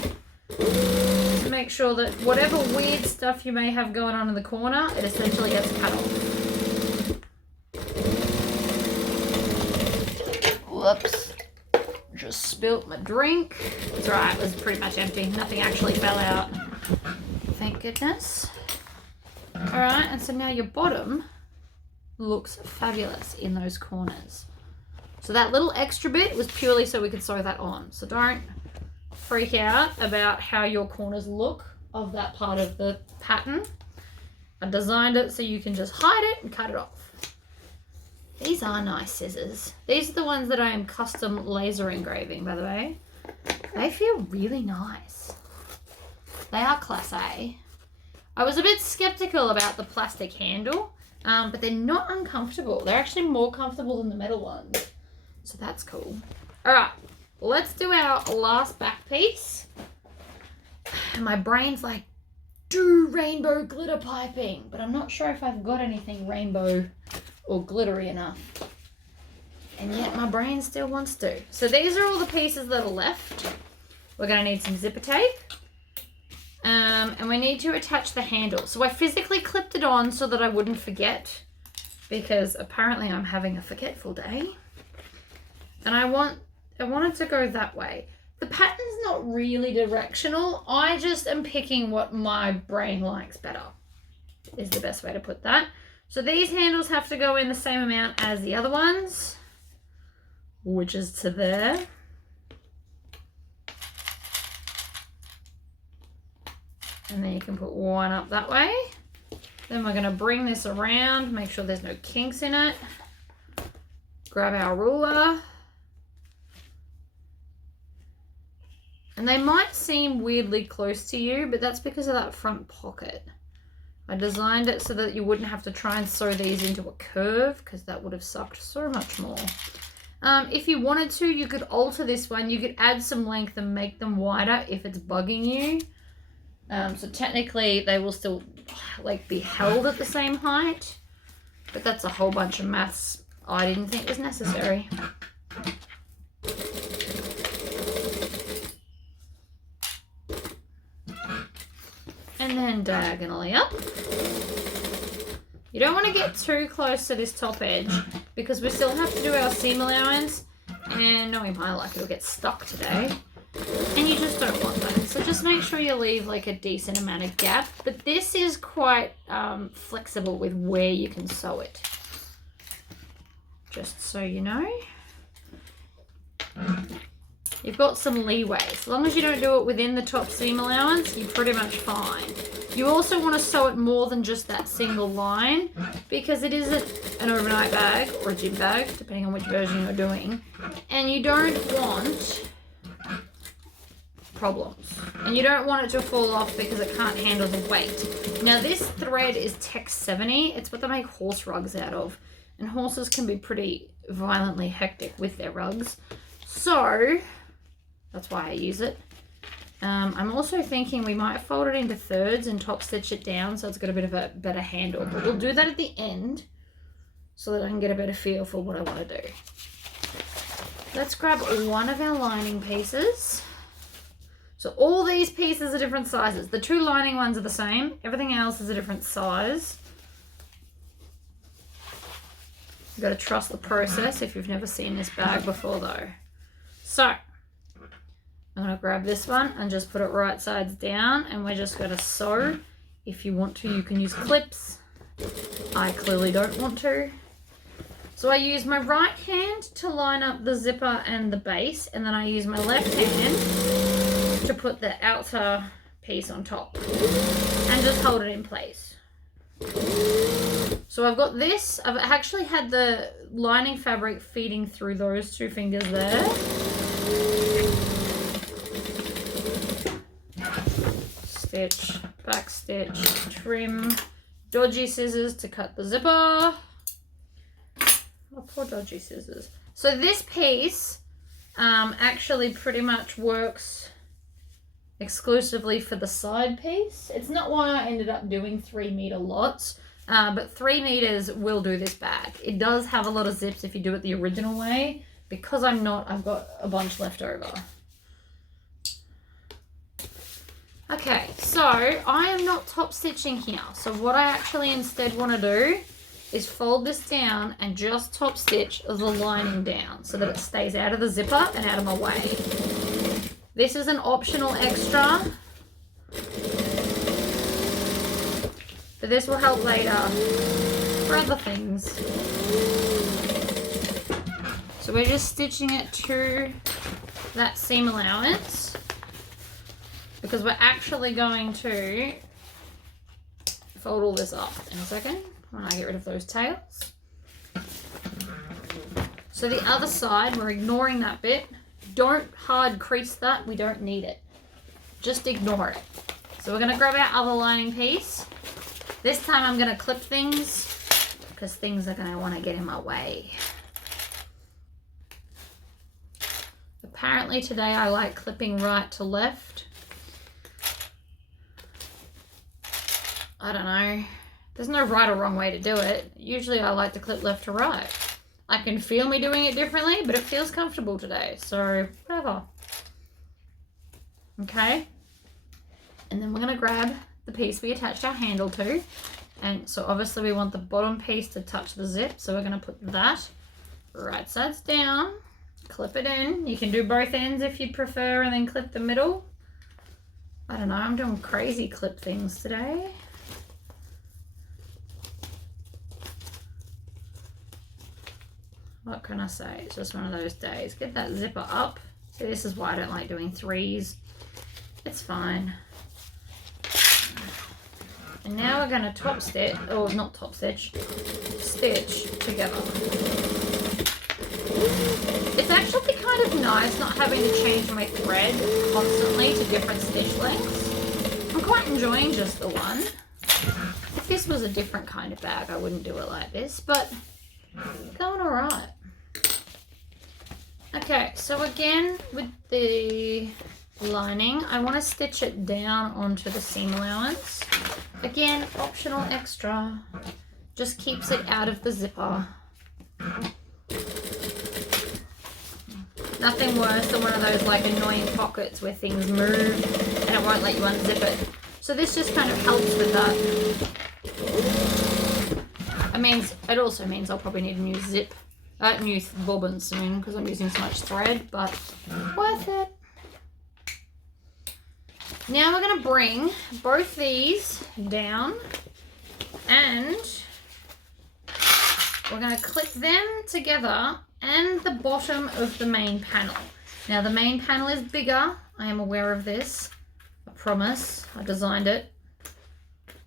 To make sure that whatever weird stuff you may have going on in the corner, it essentially gets cut off. Whoops. Just spilt my drink. It's alright, it was pretty much empty. Nothing actually fell out. Thank goodness. Alright, and so now your bottom looks fabulous in those corners. So that little extra bit was purely so we could sew that on. So don't freak out about how your corners look of that part of the pattern. I designed it so you can just hide it and cut it off. These are nice scissors. These are the ones that I am custom laser engraving, by the way. They feel really nice. They are class A. I was a bit skeptical about the plastic handle, but they're not uncomfortable. They're actually more comfortable than the metal ones. So that's cool. All right, let's do our last back piece. My brain's like, do rainbow glitter piping, but I'm not sure if I've got anything rainbow or glittery enough. And yet my brain still wants to. So these are all the pieces that are left. We're gonna need some zipper tape. And we need to attach the handle. So I physically clipped it on so that I wouldn't forget, because apparently I'm having a forgetful day. And I wanted to go that way. The pattern's not really directional. I just am picking what my brain likes better, is the best way to put that. So these handles have to go in the same amount as the other ones, which is to there. And then you can put one up that way. Then we're going to bring this around, make sure there's no kinks in it. Grab our ruler. And they might seem weirdly close to you, but that's because of that front pocket. I designed it so that you wouldn't have to try and sew these into a curve, because that would have sucked so much more. If you wanted to, you could alter this one. You could add some length and make them wider if it's bugging you. So technically they will still like be held at the same height, but that's a whole bunch of maths I didn't think was necessary. And then diagonally up. You don't want to get too close to this top edge because we still have to do our seam allowance, and knowing my luck, it'll get stuck today. And you just don't want that. So just make sure you leave like a decent amount of gap. But this is quite flexible with where you can sew it. Just so you know. You've got some leeway. As long as you don't do it within the top seam allowance, you're pretty much fine. You also want to sew it more than just that single line, because it is an overnight bag or a gym bag, depending on which version you're doing. And you don't want problems. And you don't want it to fall off because it can't handle the weight. Now this thread is Tex 70. It's what they make horse rugs out of. And horses can be pretty violently hectic with their rugs. So that's why I use it. I'm also thinking we might fold it into thirds and top stitch it down so it's got a bit of a better handle. But we'll do that at the end so that I can get a better feel for what I want to do. Let's grab one of our lining pieces. So all these pieces are different sizes. The 2 lining ones are the same. Everything else is a different size. You've got to trust the process if you've never seen this bag before though. So I'm going to grab this one and just put it right sides down, and we're just going to sew. If you want to, you can use clips. I clearly don't want to. So I use my right hand to line up the zipper and the base, and then I use my left hand to put the outer piece on top and just hold it in place. So I've got this. I've actually had the lining fabric feeding through those 2 fingers there. Stitch, back stitch, trim, dodgy scissors to cut the zipper. Oh, poor dodgy scissors. So this piece actually pretty much works exclusively for the side piece. It's not why I ended up doing 3 meter lots, but 3 meters will do this bag. It does have a lot of zips if you do it the original way. Because I've got a bunch left over. Okay, so I am not top stitching here. So what I actually instead want to do is fold this down and just top stitch the lining down so that it stays out of the zipper and out of my way. This is an optional extra, but this will help later for other things. So we're just stitching it to that seam allowance, because we're actually going to fold all this up in a second when I get rid of those tails. So the other side, we're ignoring that bit. Don't hard crease that, we don't need it. Just ignore it. So we're gonna grab our other lining piece. This time I'm gonna clip things because things are gonna wanna get in my way. Apparently today I like clipping right to left. I don't know. There's no right or wrong way to do it. Usually I like to clip left to right. I can feel me doing it differently, but it feels comfortable today. So whatever. Okay. And then we're going to grab the piece we attached our handle to. And so obviously we want the bottom piece to touch the zip. So we're going to put that right sides down. Clip it in. You can do both ends if you prefer and then clip the middle. I don't know. I'm doing crazy clip things today. What can I say? It's just one of those days. Get that zipper up. See, this is why I don't like doing 3s. It's fine. And now we're going to top stitch, or not top stitch, stitch together. It's actually kind of nice not having to change my thread constantly to different stitch lengths. I'm quite enjoying just the one. If this was a different kind of bag, I wouldn't do it like this, but going all right. Okay, so again, with the lining, I want to stitch it down onto the seam allowance. Again, optional extra. Just keeps it out of the zipper. Nothing worse than one of those like annoying pockets where things move and it won't let you unzip it. So this just kind of helps with that. It also means I'll probably need a new new bobbin soon because I'm using so much thread, but worth it. Now we're going to bring both these down and we're going to clip them together and the bottom of the main panel. Now the main panel is bigger. I am aware of this. I promise. I designed it.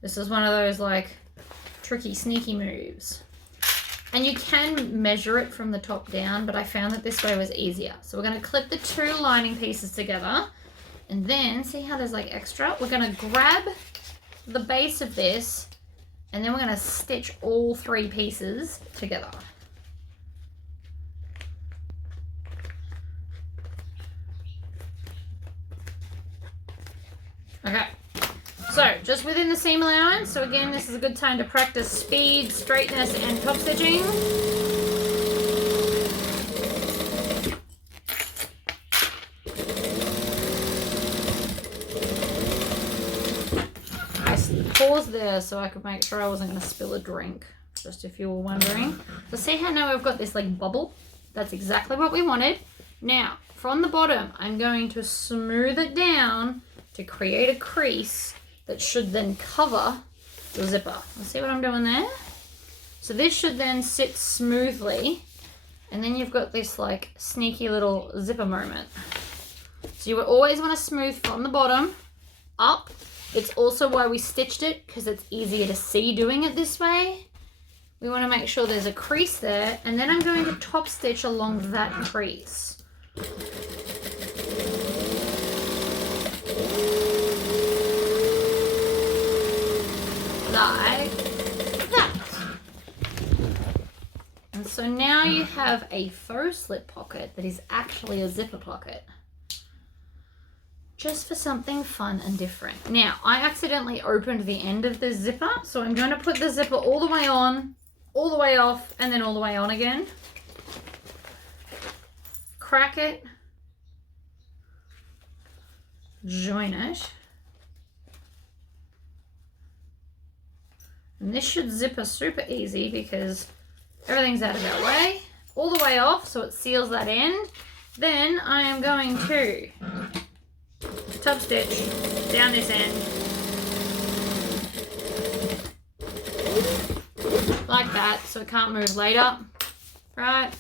This is one of those like tricky, sneaky moves. And you can measure it from the top down, but I found that this way was easier. So we're going to clip the 2 lining pieces together. And then, see how there's like extra? We're going to grab the base of this and then we're going to stitch all 3 pieces together. Okay, so just within the seam allowance. So again, this is a good time to practice speed, straightness, and top stitching. paused there so I could make sure I wasn't going to spill a drink, just if you were wondering. So see how now we've got this like bubble? That's exactly what we wanted. Now, from the bottom, I'm going to smooth it down to create a crease that should then cover the zipper. See what I'm doing there? So this should then sit smoothly, and then you've got this like sneaky little zipper moment. So you would always want to smooth from the bottom up. It's also why we stitched it, because it's easier to see doing it this way. We want to make sure there's a crease there, and then I'm going to top stitch along that crease. Like that. And so now you have a faux slip pocket that is actually a zipper pocket. Just for something fun and different. Now, I accidentally opened the end of the zipper, so I'm going to put the zipper all the way on, all the way off, and then all the way on again. Crack it. Join it. And this should zipper super easy because everything's out of our way. All the way off, so it seals that end. Then I am going to top stitch down this end like that, so it can't move later, right?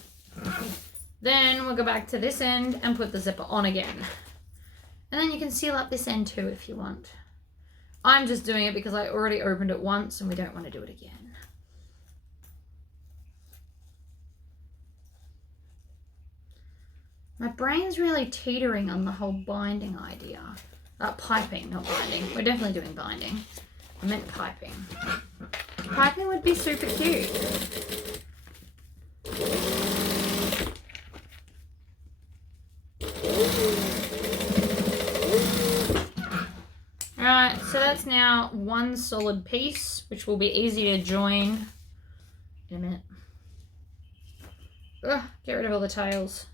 Then we'll go back to this end and put the zipper on again, and then you can seal up this end too if you want. I'm just doing it because I already opened it once and we don't want to do it again. My brain's really teetering on the whole binding idea. Piping, not binding. We're definitely doing binding. I meant piping. Piping would be super cute. Alright, so that's now one solid piece, which will be easy to join in a minute. Ugh, get rid of all the tails.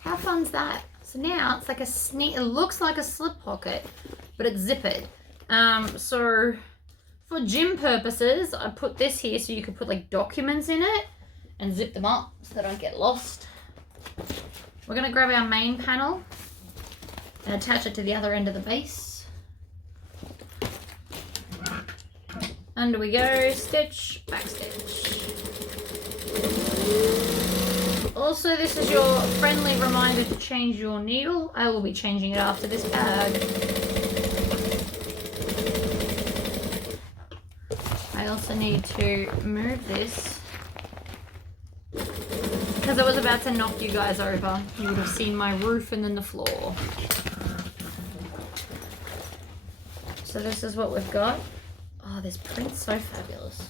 How fun's that? So now it's like it looks like a slip pocket, but it's zippered. So for gym purposes, I put this here so you could put like documents in it and zip them up so they don't get lost. We're gonna grab our main panel and attach it to the other end of the base. Under we go, stitch, back stitch. Also, this is your friendly reminder to change your needle. I will be changing it after this bag. I also need to move this because I was about to knock you guys over. You would have seen my roof and then the floor. So this is what we've got. Oh, this print's so fabulous.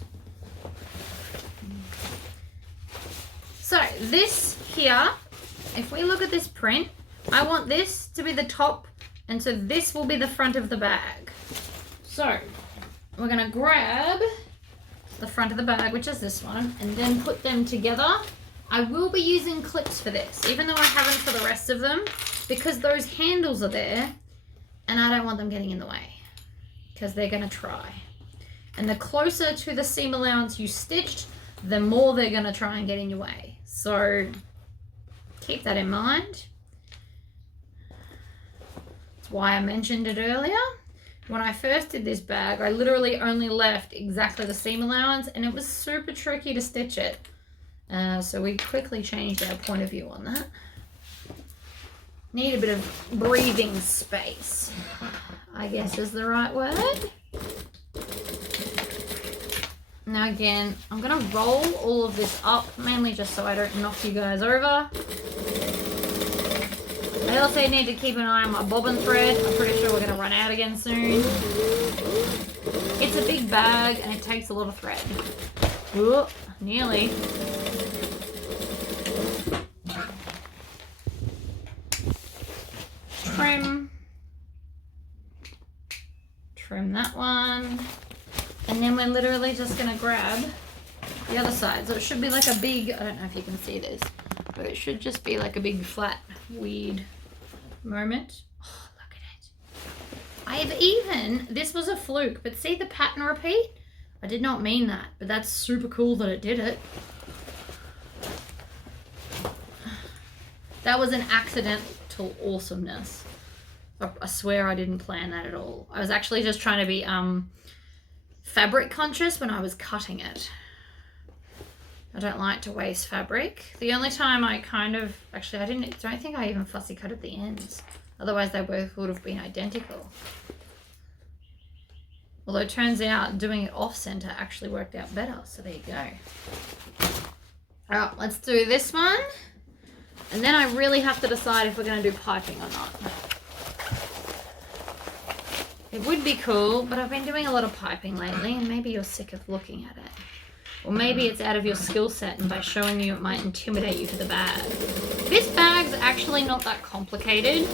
So this here, if we look at this print, I want this to be the top, and so this will be the front of the bag. So we're gonna grab the front of the bag, which is this one, and then put them together. I will be using clips for this, even though I haven't for the rest of them, because those handles are there, and I don't want them getting in the way, because they're gonna try. And the closer to the seam allowance you stitched, the more they're gonna try and get in your way. So keep that in mind. That's why I mentioned it earlier. When I first did this bag, I literally only left exactly the seam allowance, and it was super tricky to stitch it. So we quickly changed our point of view on that. Need a bit of breathing space, I guess is the right word. Now again, I'm going to roll all of this up, mainly just so I don't knock you guys over. I also need to keep an eye on my bobbin thread. I'm pretty sure we're going to run out again soon. It's a big bag and it takes a lot of thread. Ooh, nearly. Trim. Trim that one. And then we're literally just going to grab the other side. So it should be like a big, I don't know if you can see this, but it should just be like a big flat weird moment. Oh, look at it. this was a fluke, but see the pattern repeat? I did not mean that, but that's super cool that it did it. That was an accidental awesomeness. I swear I didn't plan that at all. I was actually just trying to be fabric conscious when I was cutting it. I don't like to waste fabric. The only time I don't think I even fussy cutted the ends. Otherwise they both would have been identical. Although it turns out doing it off center actually worked out better. So there you go. All right, let's do this one. And then I really have to decide if we're going to do piping or not. It would be cool, but I've been doing a lot of piping lately and maybe you're sick of looking at it. Or maybe it's out of your skill set and by showing you it might intimidate you to the bag. This bag's actually not that complicated.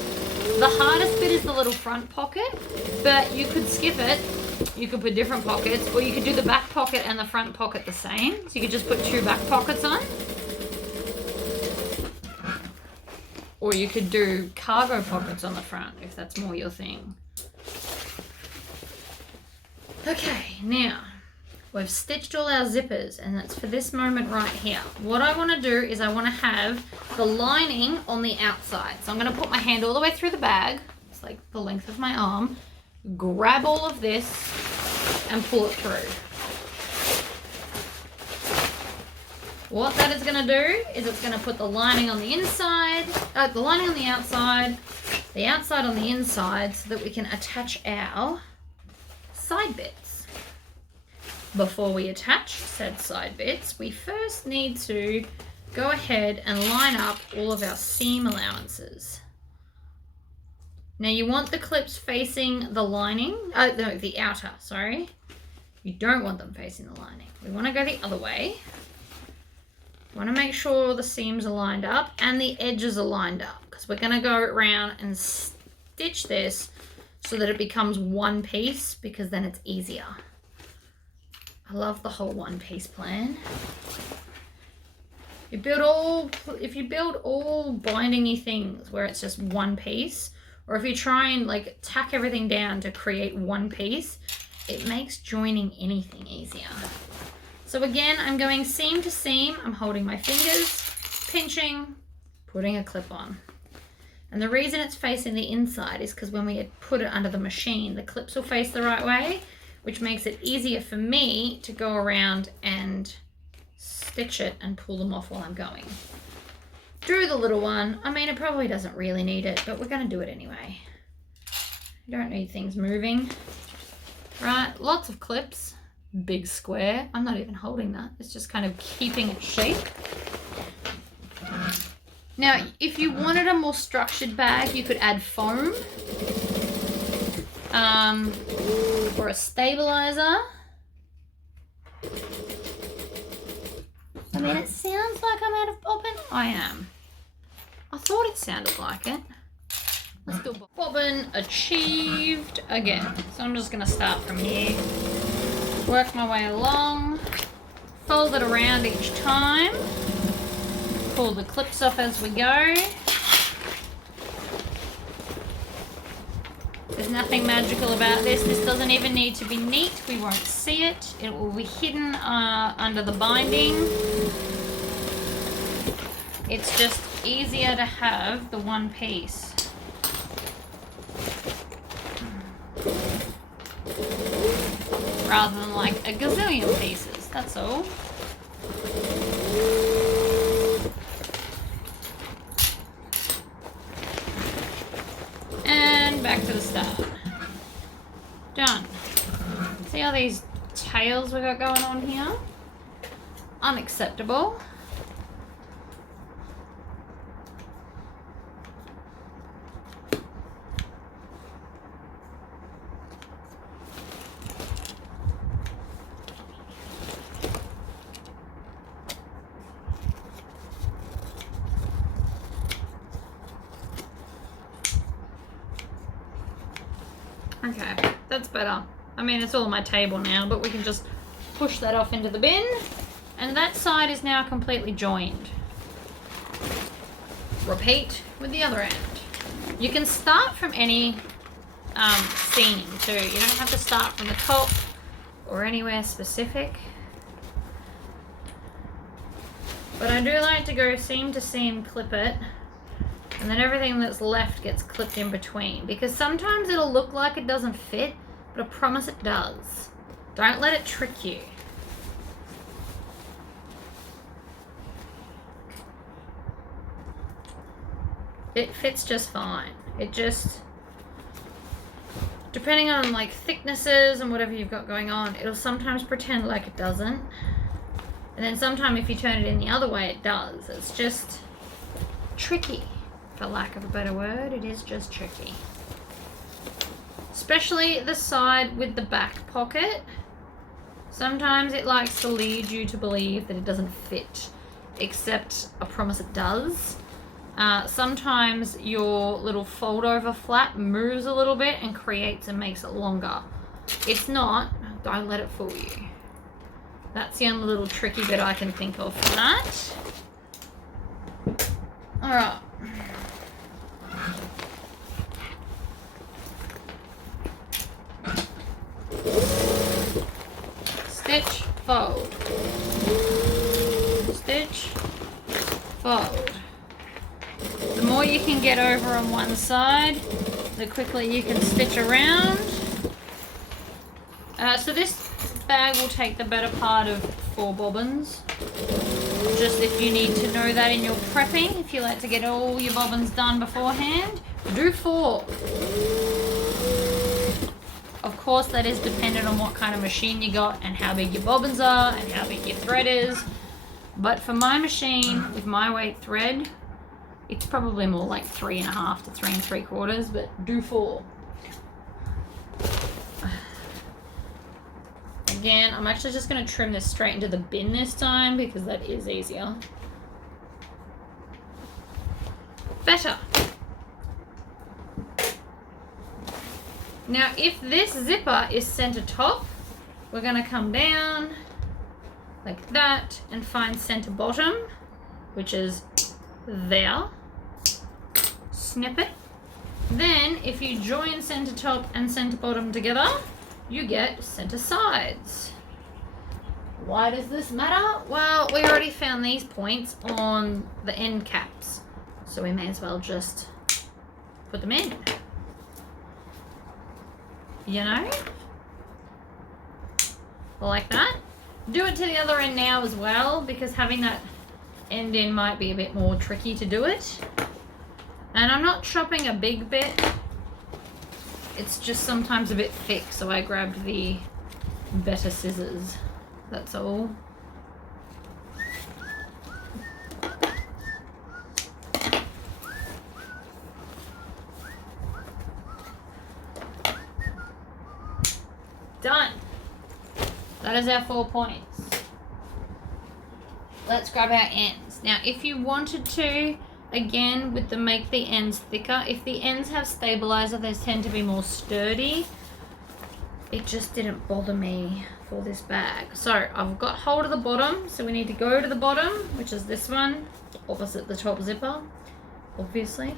The hardest bit is the little front pocket, but you could skip it. You could put different pockets, or you could do the back pocket and the front pocket the same. So you could just put 2 back pockets on. Or you could do cargo pockets on the front if that's more your thing. Okay, now we've stitched all our zippers and that's for this moment right here. What I want to do is I want to have the lining on the outside. So I'm going to put my hand all the way through the bag. It's like the length of my arm. Grab all of this and pull it through. What that is going to do is it's going to put the lining on the inside, the lining on the outside on the inside so that we can attach our side bits. Before we attach said side bits, we first need to go ahead and line up all of our seam allowances. Now you want the clips facing the lining, the outer, sorry. You don't want them facing the lining. We want to go the other way. We want to make sure the seams are lined up and the edges are lined up because we're going to go around and stitch this so that it becomes one piece because then it's easier. I love the whole one piece plan. If you build all binding-y things where it's just one piece, or if you try and like tack everything down to create one piece, it makes joining anything easier. So again, I'm going seam to seam. I'm holding my fingers, pinching, putting a clip on. And the reason it's facing the inside is because when we put it under the machine, the clips will face the right way, which makes it easier for me to go around and stitch it and pull them off while I'm going. Do the little one. I mean, it probably doesn't really need it, but we're going to do it anyway. You don't need things moving. Right, lots of clips. Big square. I'm not even holding that. It's just kind of keeping it shape. Now, if you wanted a more structured bag, you could add foam. Or a stabilizer. I mean, it sounds like I'm out of bobbin. I am. I thought it sounded like it. Let's do bobbin achieved again. So I'm just going to start from here. Work my way along. Fold it around each time. Pull the clips off as we go. There's nothing magical about this. This doesn't even need to be neat. We won't see it. It will be hidden under the binding. It's just easier to have the one piece. Rather than like a gazillion pieces, that's all. And back to the start. Done. See all these tails we got going on here? Unacceptable. Okay, that's better. I mean, it's all on my table now, but we can just push that off into the bin. And that side is now completely joined. Repeat with the other end. You can start from any seam too. You don't have to start from the top or anywhere specific. But I do like to go seam to seam, clip it, and then everything that's left gets clipped in between, because sometimes it'll look like it doesn't fit, but I promise it does. Don't let it trick you. It fits just fine. It just, depending on like thicknesses and whatever you've got going on, it'll sometimes pretend like it doesn't. And then sometimes if you turn it in the other way, it does. It's just tricky, for lack of a better word. It is just tricky. Especially the side with the back pocket. Sometimes it likes to lead you to believe that it doesn't fit, except I promise it does. Sometimes your little fold over flap moves a little bit and creates and makes it longer. It's not. Don't let it fool you. That's the only little tricky bit I can think of for that. Alright. Stitch, fold. Stitch, fold. The more you can get over on one side, the quickly you can stitch around. So this bag will take the better part of 4 bobbins. Just if you need to know that in your prepping, if you like to get all your bobbins done beforehand, do 4. Of course, that is dependent on what kind of machine you got and how big your bobbins are and how big your thread is. But for my machine, with my weight thread, it's probably more like 3.5 to 3 3/4, but do 4. Again, I'm actually just going to trim this straight into the bin this time because that is easier. Better. Now, if this zipper is center top, we're going to come down like that and find center bottom, which is there. Snip it. Then, if you join center top and center bottom together, you get center sides. Why does this matter? Well, we already found these points on the end caps, so we may as well just put them in. You know? Like that. Do it to the other end now as well, because having that end in might be a bit more tricky to do it. And I'm not chopping a big bit. It's just sometimes a bit thick, so I grabbed the better scissors. That's all. Done. That is our 4 points. Let's grab our ends. Now, if you wanted to, again, with the make the ends thicker, if the ends have stabilizer, they tend to be more sturdy. It just didn't bother me for this bag. So I've got hold of the bottom, so we need to go to the bottom, which is this one, opposite the top zipper, obviously.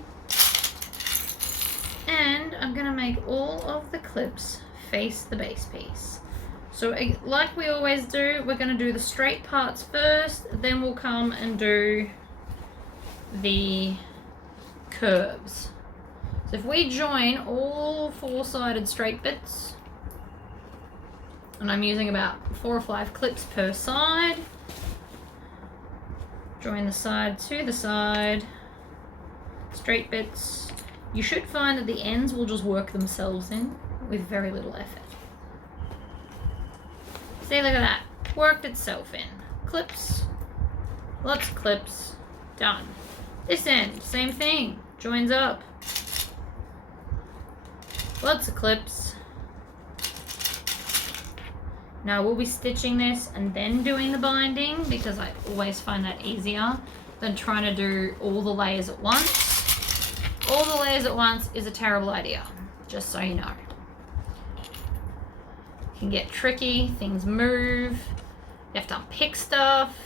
And I'm gonna make all of the clips face the base piece. So like we always do, we're gonna do the straight parts first, then we'll come and do the curves. So if we join all 4-sided straight bits, and I'm using about 4 or 5 clips per side, join the side to the side, straight bits, you should find that the ends will just work themselves in with very little effort. See, look at that, worked itself in. Clips, lots of clips, done. This end, same thing, joins up. Lots of clips. Now we'll be stitching this and then doing the binding, because I always find that easier than trying to do all the layers at once. All the layers at once is a terrible idea, just so you know. It can get tricky, things move, you have to unpick stuff.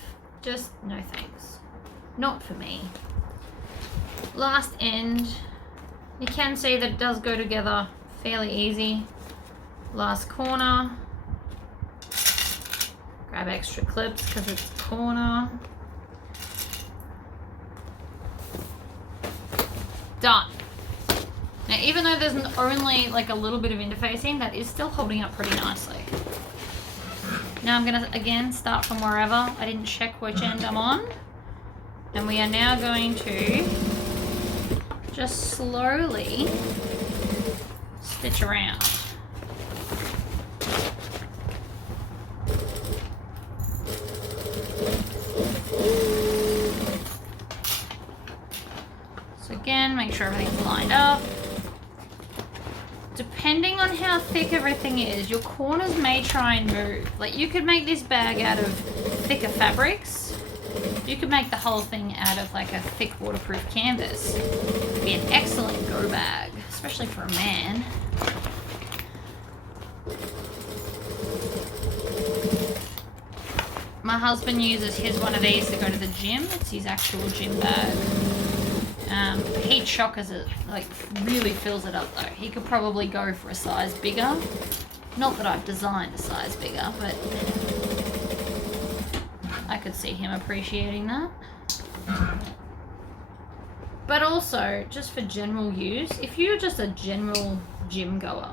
Just no thanks. Not for me. Last end, you can see that it does go together Fairly easy. Last corner. Grab extra clips because it's a corner. Done. Now, even though there's only like a little bit of interfacing, that is still holding up pretty nicely. Now I'm gonna, again, start from wherever. I didn't check which end I'm on. And we are now going to just slowly stitch around. So again, make sure everything's lined up. Depending on how thick everything is, your corners may try and move. Like, you could make this bag out of thicker fabrics. You could make the whole thing out of like a thick waterproof canvas. It'd be an excellent go bag, especially for a man. My husband uses one of these to go to the gym. It's his actual gym bag. Heat shockers it, like, really fills it up though. He could probably go for a size bigger. Not that I've designed a size bigger, but I could see him appreciating that. But also, just for general use, if you're just a general gym goer,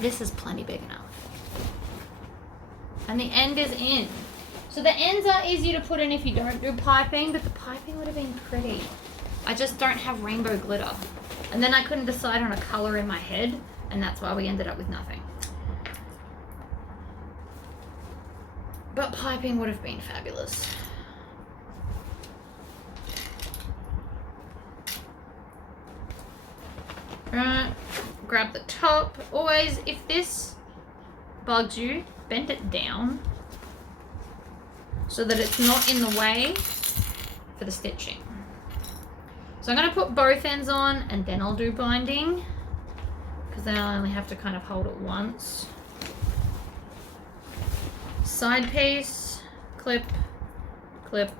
this is plenty big enough. And the end is in. So the ends are easy to put in if you don't do piping, but the piping would have been pretty. I just don't have rainbow glitter. And then I couldn't decide on a color in my head, and that's why we ended up with nothing. But piping would have been fabulous. Right, grab the top. Always, if this bugs you, bend it down so that it's not in the way for the stitching. So I'm going to put both ends on and then I'll do binding, because then I'll only have to kind of hold it once. Side piece, clip, clip,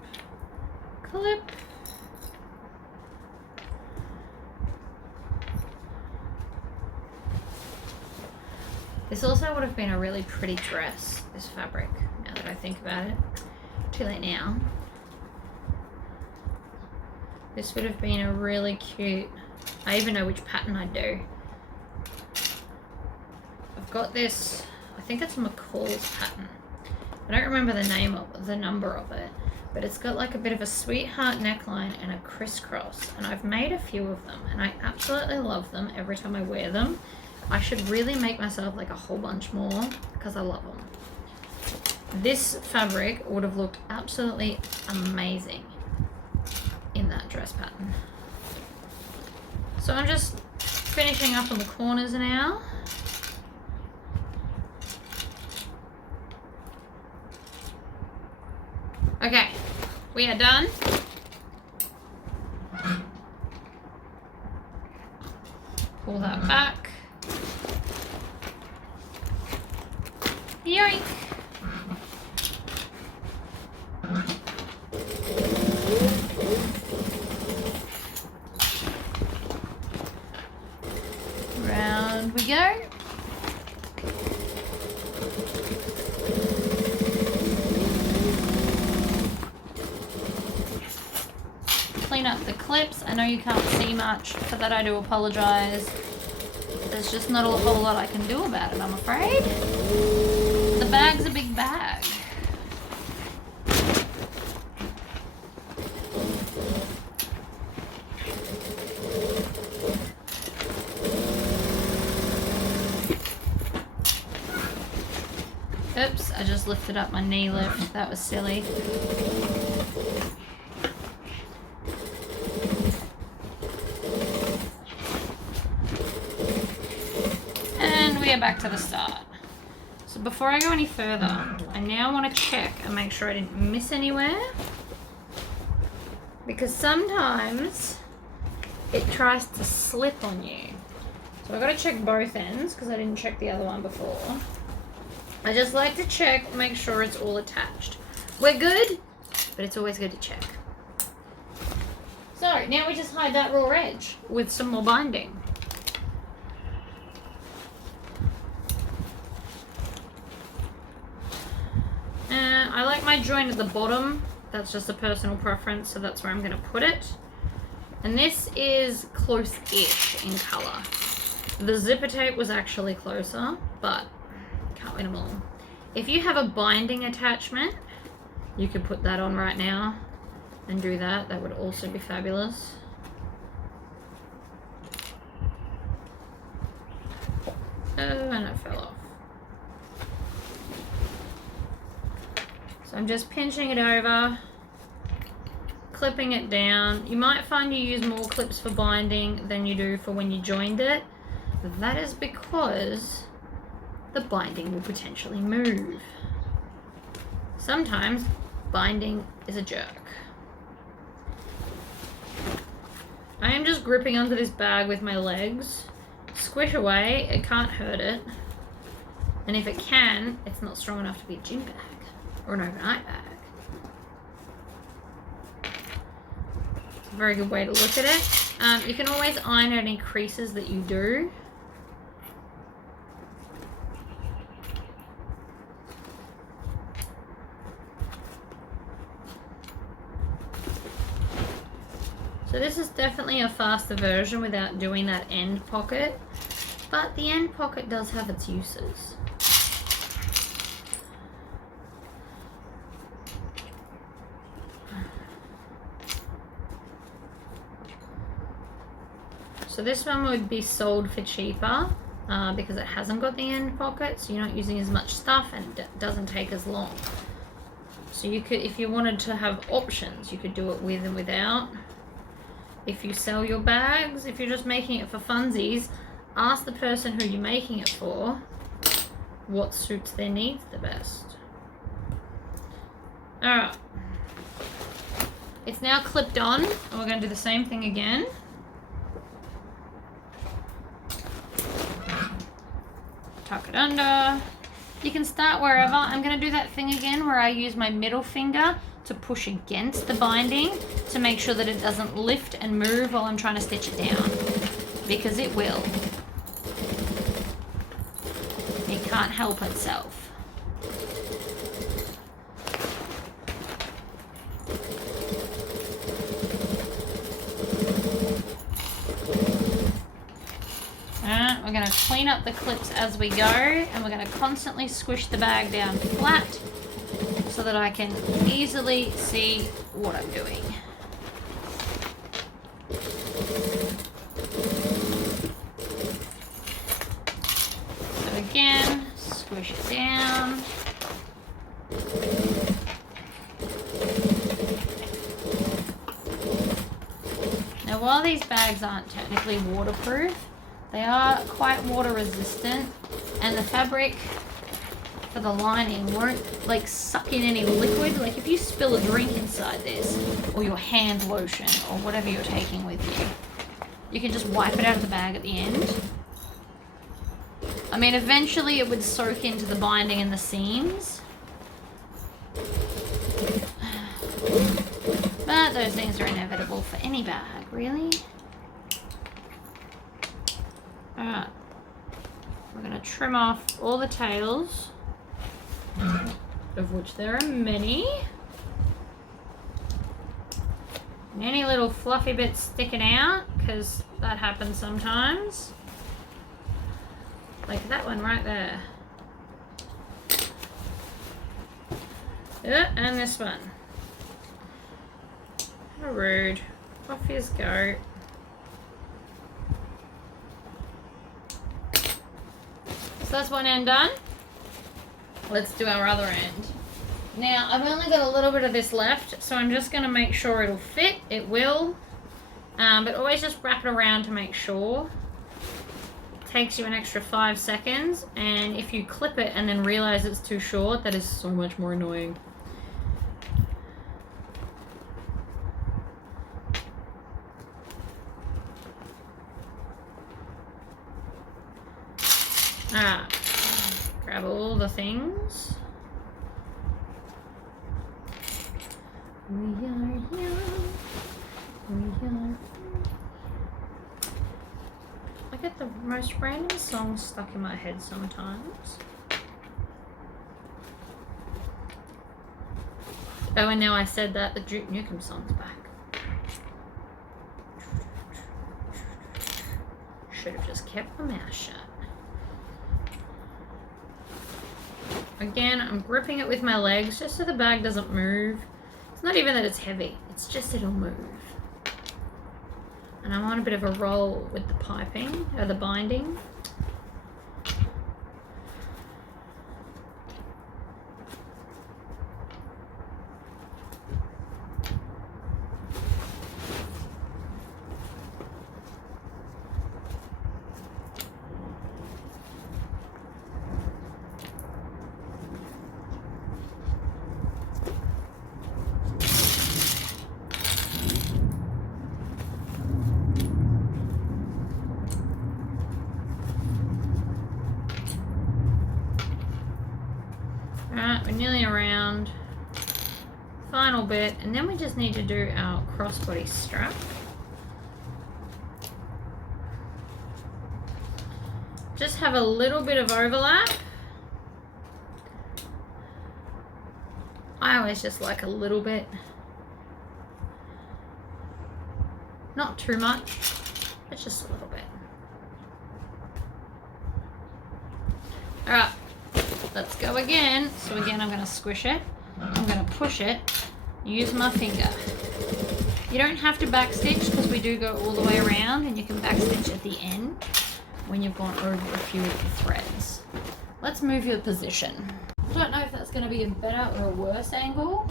clip. This also would have been a really pretty dress, this fabric, now that I think about it. Too late now. This would have been a really cute, I even know which pattern I'd do. I've got this, I think it's McCall's pattern. I don't remember the name of the number of it, but it's got like a bit of a sweetheart neckline and a crisscross, and I've made a few of them and I absolutely love them every time I wear them. I should really make myself like a whole bunch more because I love them. This fabric would have looked absolutely amazing in that dress pattern. So I'm just finishing up on the corners now. Okay, we are done. Pull that back. Yoink! Round we go. Clean up the clips. I know you can't see much, for that I do apologize. There's just not a whole lot I can do about it, I'm afraid. The bag's a big bag. Oops, I just lifted up my knee lift. That was silly. And we are back to the start. So before I go any further, I now want to check and make sure I didn't miss anywhere. Because sometimes it tries to slip on you. So I've got to check both ends because I didn't check the other one before. I just like to check, make sure it's all attached. We're good, but it's always good to check. So now we just hide that raw edge with some more binding. I like my joint at the bottom. That's just a personal preference, so that's where I'm going to put it. And this is close-ish in colour. The zipper tape was actually closer, but can't win them all. If you have a binding attachment, you could put that on right now and do that. That would also be fabulous. Oh, and it fell off. So I'm just pinching it over, clipping it down. You might find you use more clips for binding than you do for when you joined it. That is because the binding will potentially move. Sometimes binding is a jerk. I am just gripping onto this bag with my legs. Squish away, it can't hurt it. And if it can, it's not strong enough to be a gym bag or an overnight bag. It's a very good way to look at it. You can always iron out any creases that you do. So this is definitely a faster version without doing that end pocket, but the end pocket does have its uses. So this one would be sold for cheaper because it hasn't got the end pocket, so you're not using as much stuff and it doesn't take as long. So you could, if you wanted to have options, you could do it with and without. If you sell your bags, if you're just making it for funsies, ask the person who you're making it for what suits their needs the best. Alright. It's now clipped on, and we're going to do the same thing again. Tuck it under. You can start wherever. I'm going to do that thing again where I use my middle finger to push against the binding to make sure that it doesn't lift and move while I'm trying to stitch it down, because it will. It can't help itself. Alright, we're going to clean up the clips as we go, and we're going to constantly squish the bag down flat so that I can easily see what I'm doing. So again, squish it down. Now while these bags aren't technically waterproof, they are quite water resistant, and the fabric for the lining won't like suck in any liquid. Like if you spill a drink inside this, or your hand lotion, or whatever you're taking with you, you can just wipe it out of the bag at the end. I mean, eventually it would soak into the binding and the seams, but those things are inevitable for any bag, really. Alright, we're going to trim off all the tails, of which there are many. And any little fluffy bits sticking out, because that happens sometimes. Like that one right there. Yeah, and this one. How rude. Off you go. So that's one end done. Let's do our other end. Now, I've only got a little bit of this left, so I'm just going to make sure it'll fit. It will. But always just wrap it around to make sure. It takes you an extra 5 seconds, and if you clip it and then realize it's too short, that is so much more annoying. Grab all the things. We are young. We are. I get the most random songs stuck in my head sometimes. Oh, and now I said that, the Duke Nukem song's back. Should have just kept my mouth shut. Again, I'm gripping it with my legs just so the bag doesn't move. It's not even that it's heavy, it's just it'll move. And I'm on a bit of a roll with the piping, or the binding. Alright, we're nearly around. Final bit, and then we just need to do our crossbody strap. Just have a little bit of overlap. I always just like a little bit. Not too much, but just a little bit. Alright. Let's go again. So again, I'm going to squish it. I'm going to push it. Use my finger. You don't have to backstitch because we do go all the way around, and you can backstitch at the end when you've gone over a few of the threads. Let's move your position. I don't know if that's going to be a better or a worse angle.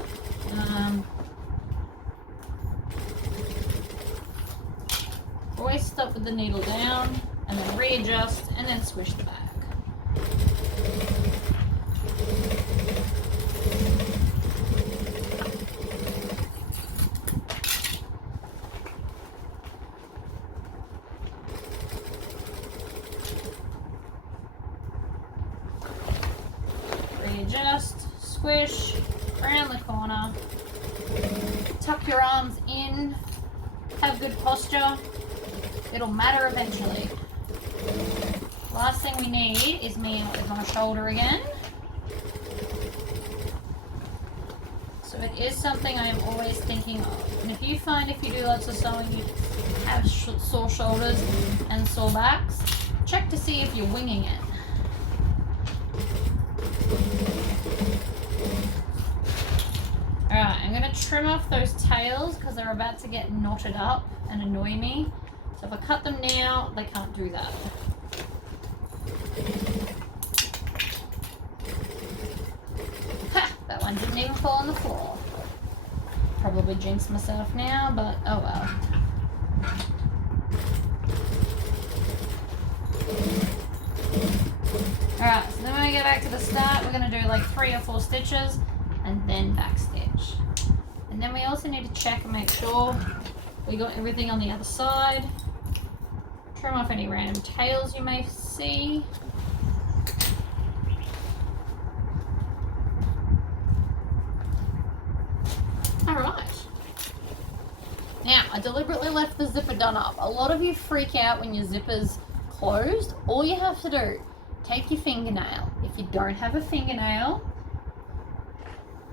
Always stop with the needle down and then readjust and then squish the back. Readjust, squish, around the corner, tuck your arms in, have good posture, it'll matter eventually. Last thing we need is me with my shoulder again. So it is something I am always thinking of. And if you find if you do lots of sewing you have sore shoulders and sore backs, check to see if you're winging it. Alright, I'm going to trim off those tails because they're about to get knotted up and annoy me. So if I cut them now, they can't do that. Ha! That one didn't even fall on the floor. Probably jinxed myself now, but oh well. Alright, so then when we get back to the start, we're going to do like 3 or 4 stitches and then back stitch. And then we also need to check and make sure we got everything on the other side. Trim off any random tails you may see. Alright. Now, I deliberately left the zipper done up. A lot of you freak out when your zipper's closed. All you have to do, take your fingernail. If you don't have a fingernail,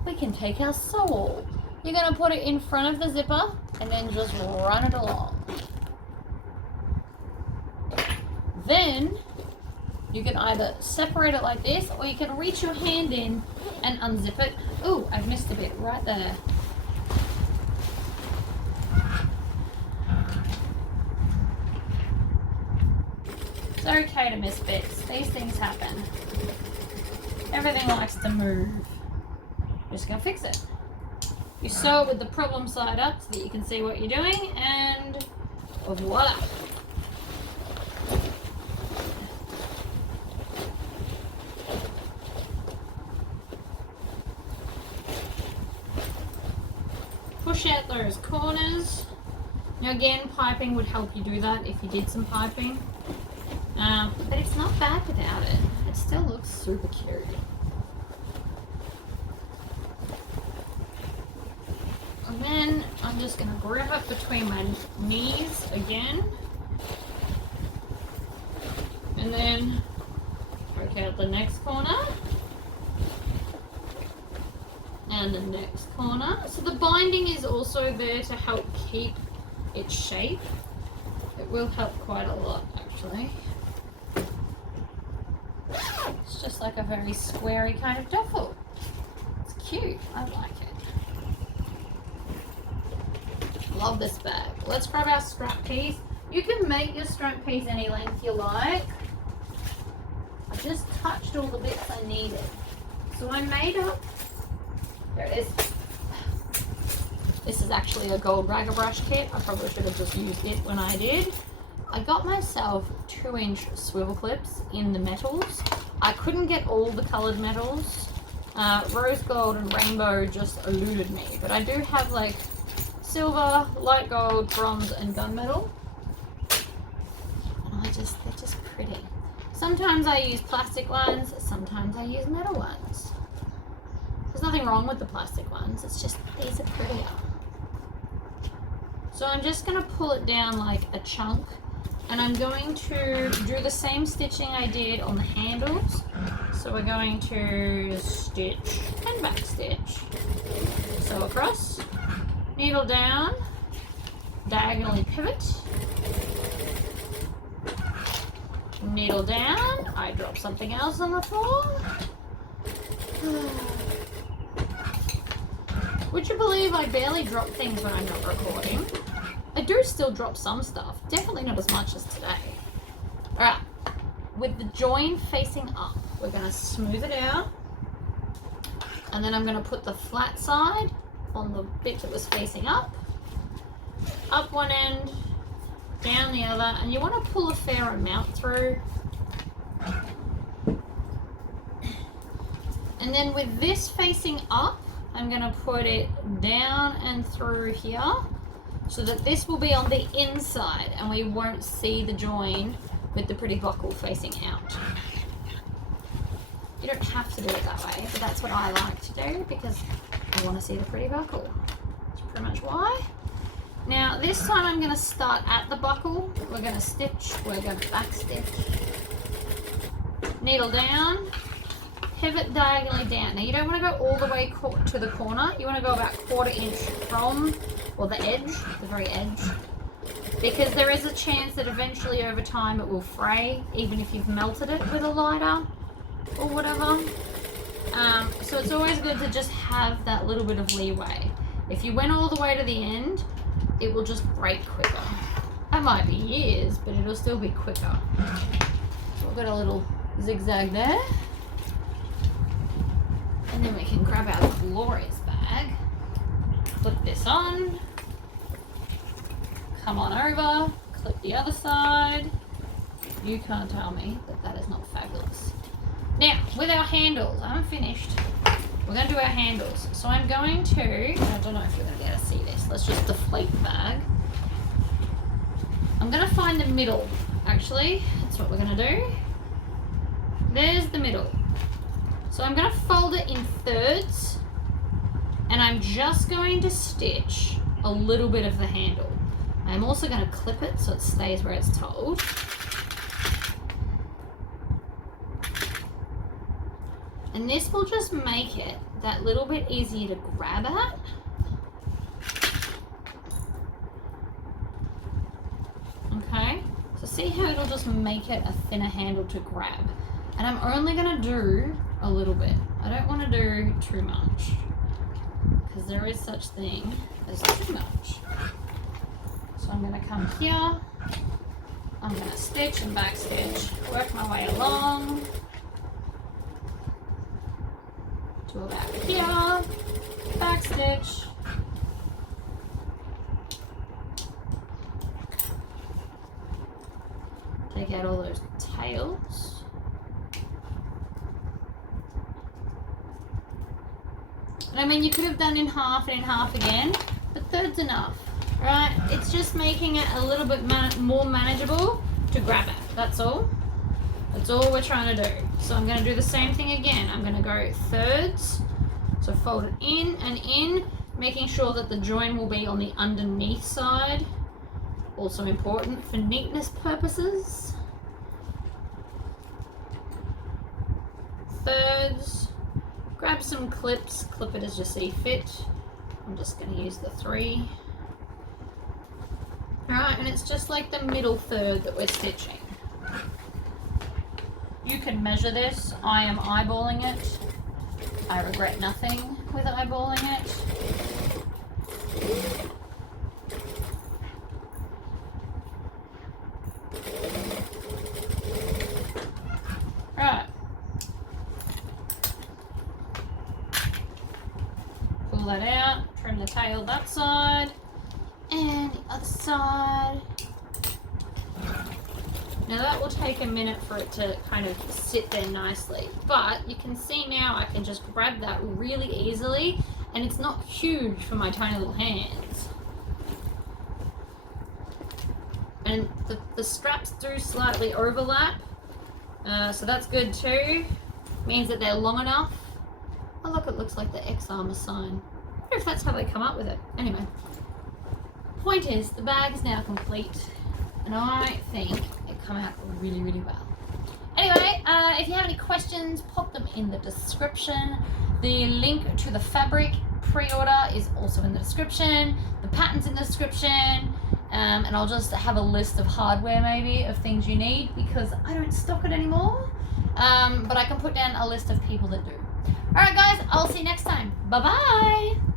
we can take our sewall. You're going to put it in front of the zipper and then just run it along. Then you can either separate it like this, or you can reach your hand in and unzip it. Ooh, I've missed a bit right there. It's okay to miss bits. These things happen. Everything likes to move. Just gonna fix it. You sew it with the problem side up so that you can see what you're doing, and voila. Push out those corners. Now again, piping would help you do that if you did some piping. But it's not bad without it. It still looks super cute. And then I'm just going to grab it between my knees again. And then poke out the next corner. And the next corner. So the binding is also there to help keep its shape. It will help quite a lot, actually. It's just like a very squarey kind of duffel. It's cute. I like it. Love this bag. Let's grab our strap piece. You can make your strap piece any length you like. I just touched all the bits I needed. So I made up, there it is. This is actually a gold Raggabrash kit. I probably should have just used it when I did. I got myself 2-inch swivel clips in the metals. I couldn't get all the colored metals. Rose gold and rainbow just eluded me, but I do have like silver, light gold, bronze, and gunmetal. And they're just pretty. Sometimes I use plastic ones, sometimes I use metal ones. There's nothing wrong with the plastic ones, it's just these are prettier. So I'm just going to pull it down like a chunk, and I'm going to do the same stitching I did on the handles. So we're going to stitch and back stitch. So across, needle down, diagonally pivot, needle down. I dropped something else on the floor. Would you believe I barely drop things when I'm not recording? I do still drop some stuff, definitely not as much as today. Alright, with the join facing up, we're going to smooth it out, and then I'm going to put the flat side on the bit that was facing up one end, down the other, and you want to pull a fair amount through. And then with this facing up, I'm going to put it down and through here so that this will be on the inside and we won't see the join with the pretty buckle facing out. You don't have to do it that way, but that's what I like to do because I want to see the pretty buckle. That's pretty much why. Now this time I'm going to start at the buckle. We're going to stitch, we're going to back stitch, needle down, pivot diagonally down. Now you don't want to go all the way to the corner. You want to go about 1/4 inch from, or the edge, the very edge, because there is a chance that eventually over time it will fray, even if you've melted it with a lighter or whatever. So it's always good to just have that little bit of leeway. If you went all the way to the end, it will just break quicker. It might be years, but it'll still be quicker. So we've got a little zigzag there. And then we can grab our glorious bag, clip this on, come on over, clip the other side. You can't tell me that that is not fabulous. Now, with our handles, I haven't finished. We're going to do our handles. So I'm going to, I don't know if you're going to be able to see this. Let's just deflate the bag. I'm going to find the middle, actually. That's what we're going to do. There's the middle. So I'm going to fold it in thirds, and I'm just going to stitch a little bit of the handle. I'm also going to clip it so it stays where it's told. And this will just make it that little bit easier to grab at. Okay, so see how it'll just make it a thinner handle to grab. And I'm only going to do a little bit. I don't want to do too much because there is such thing as too much. So I'm going to come here. I'm going to stitch and back stitch, work my way along to about here, back stitch, take out all those tails. I mean, you could have done in half and in half again, but third's enough, right? It's just making it a little bit more manageable to grab it, that's all. That's all we're trying to do. So I'm going to do the same thing again. I'm going to go thirds, so fold it in and in, making sure that the join will be on the underneath side. Also important for neatness purposes. Thirds, grab grab some clips, clip it as you see fit. I'm just going to use the 3. Alright, and it's just like the middle third that we're stitching. You can measure this. I am eyeballing it. I regret nothing with eyeballing it. Right. Pull that out, trim the tail that side, and the other side. Now that will take a minute for it to kind of sit there nicely, but you can see now I can just grab that really easily, and it's not huge for my tiny little hands. And the straps do slightly overlap, so that's good too. Means that they're long enough. Oh look, it looks like the X-arm is sign. I wonder if that's how they come up with it. Anyway, point is, the bag is now complete, and I think it come out really, really well. Anyway, if you have any questions, pop them in the description. The link to the fabric pre-order is also in the description. The pattern's in the description. And I'll just have a list of hardware maybe of things you need because I don't stock it anymore. But I can put down a list of people that do. Alright guys, I'll see you next time. Bye bye!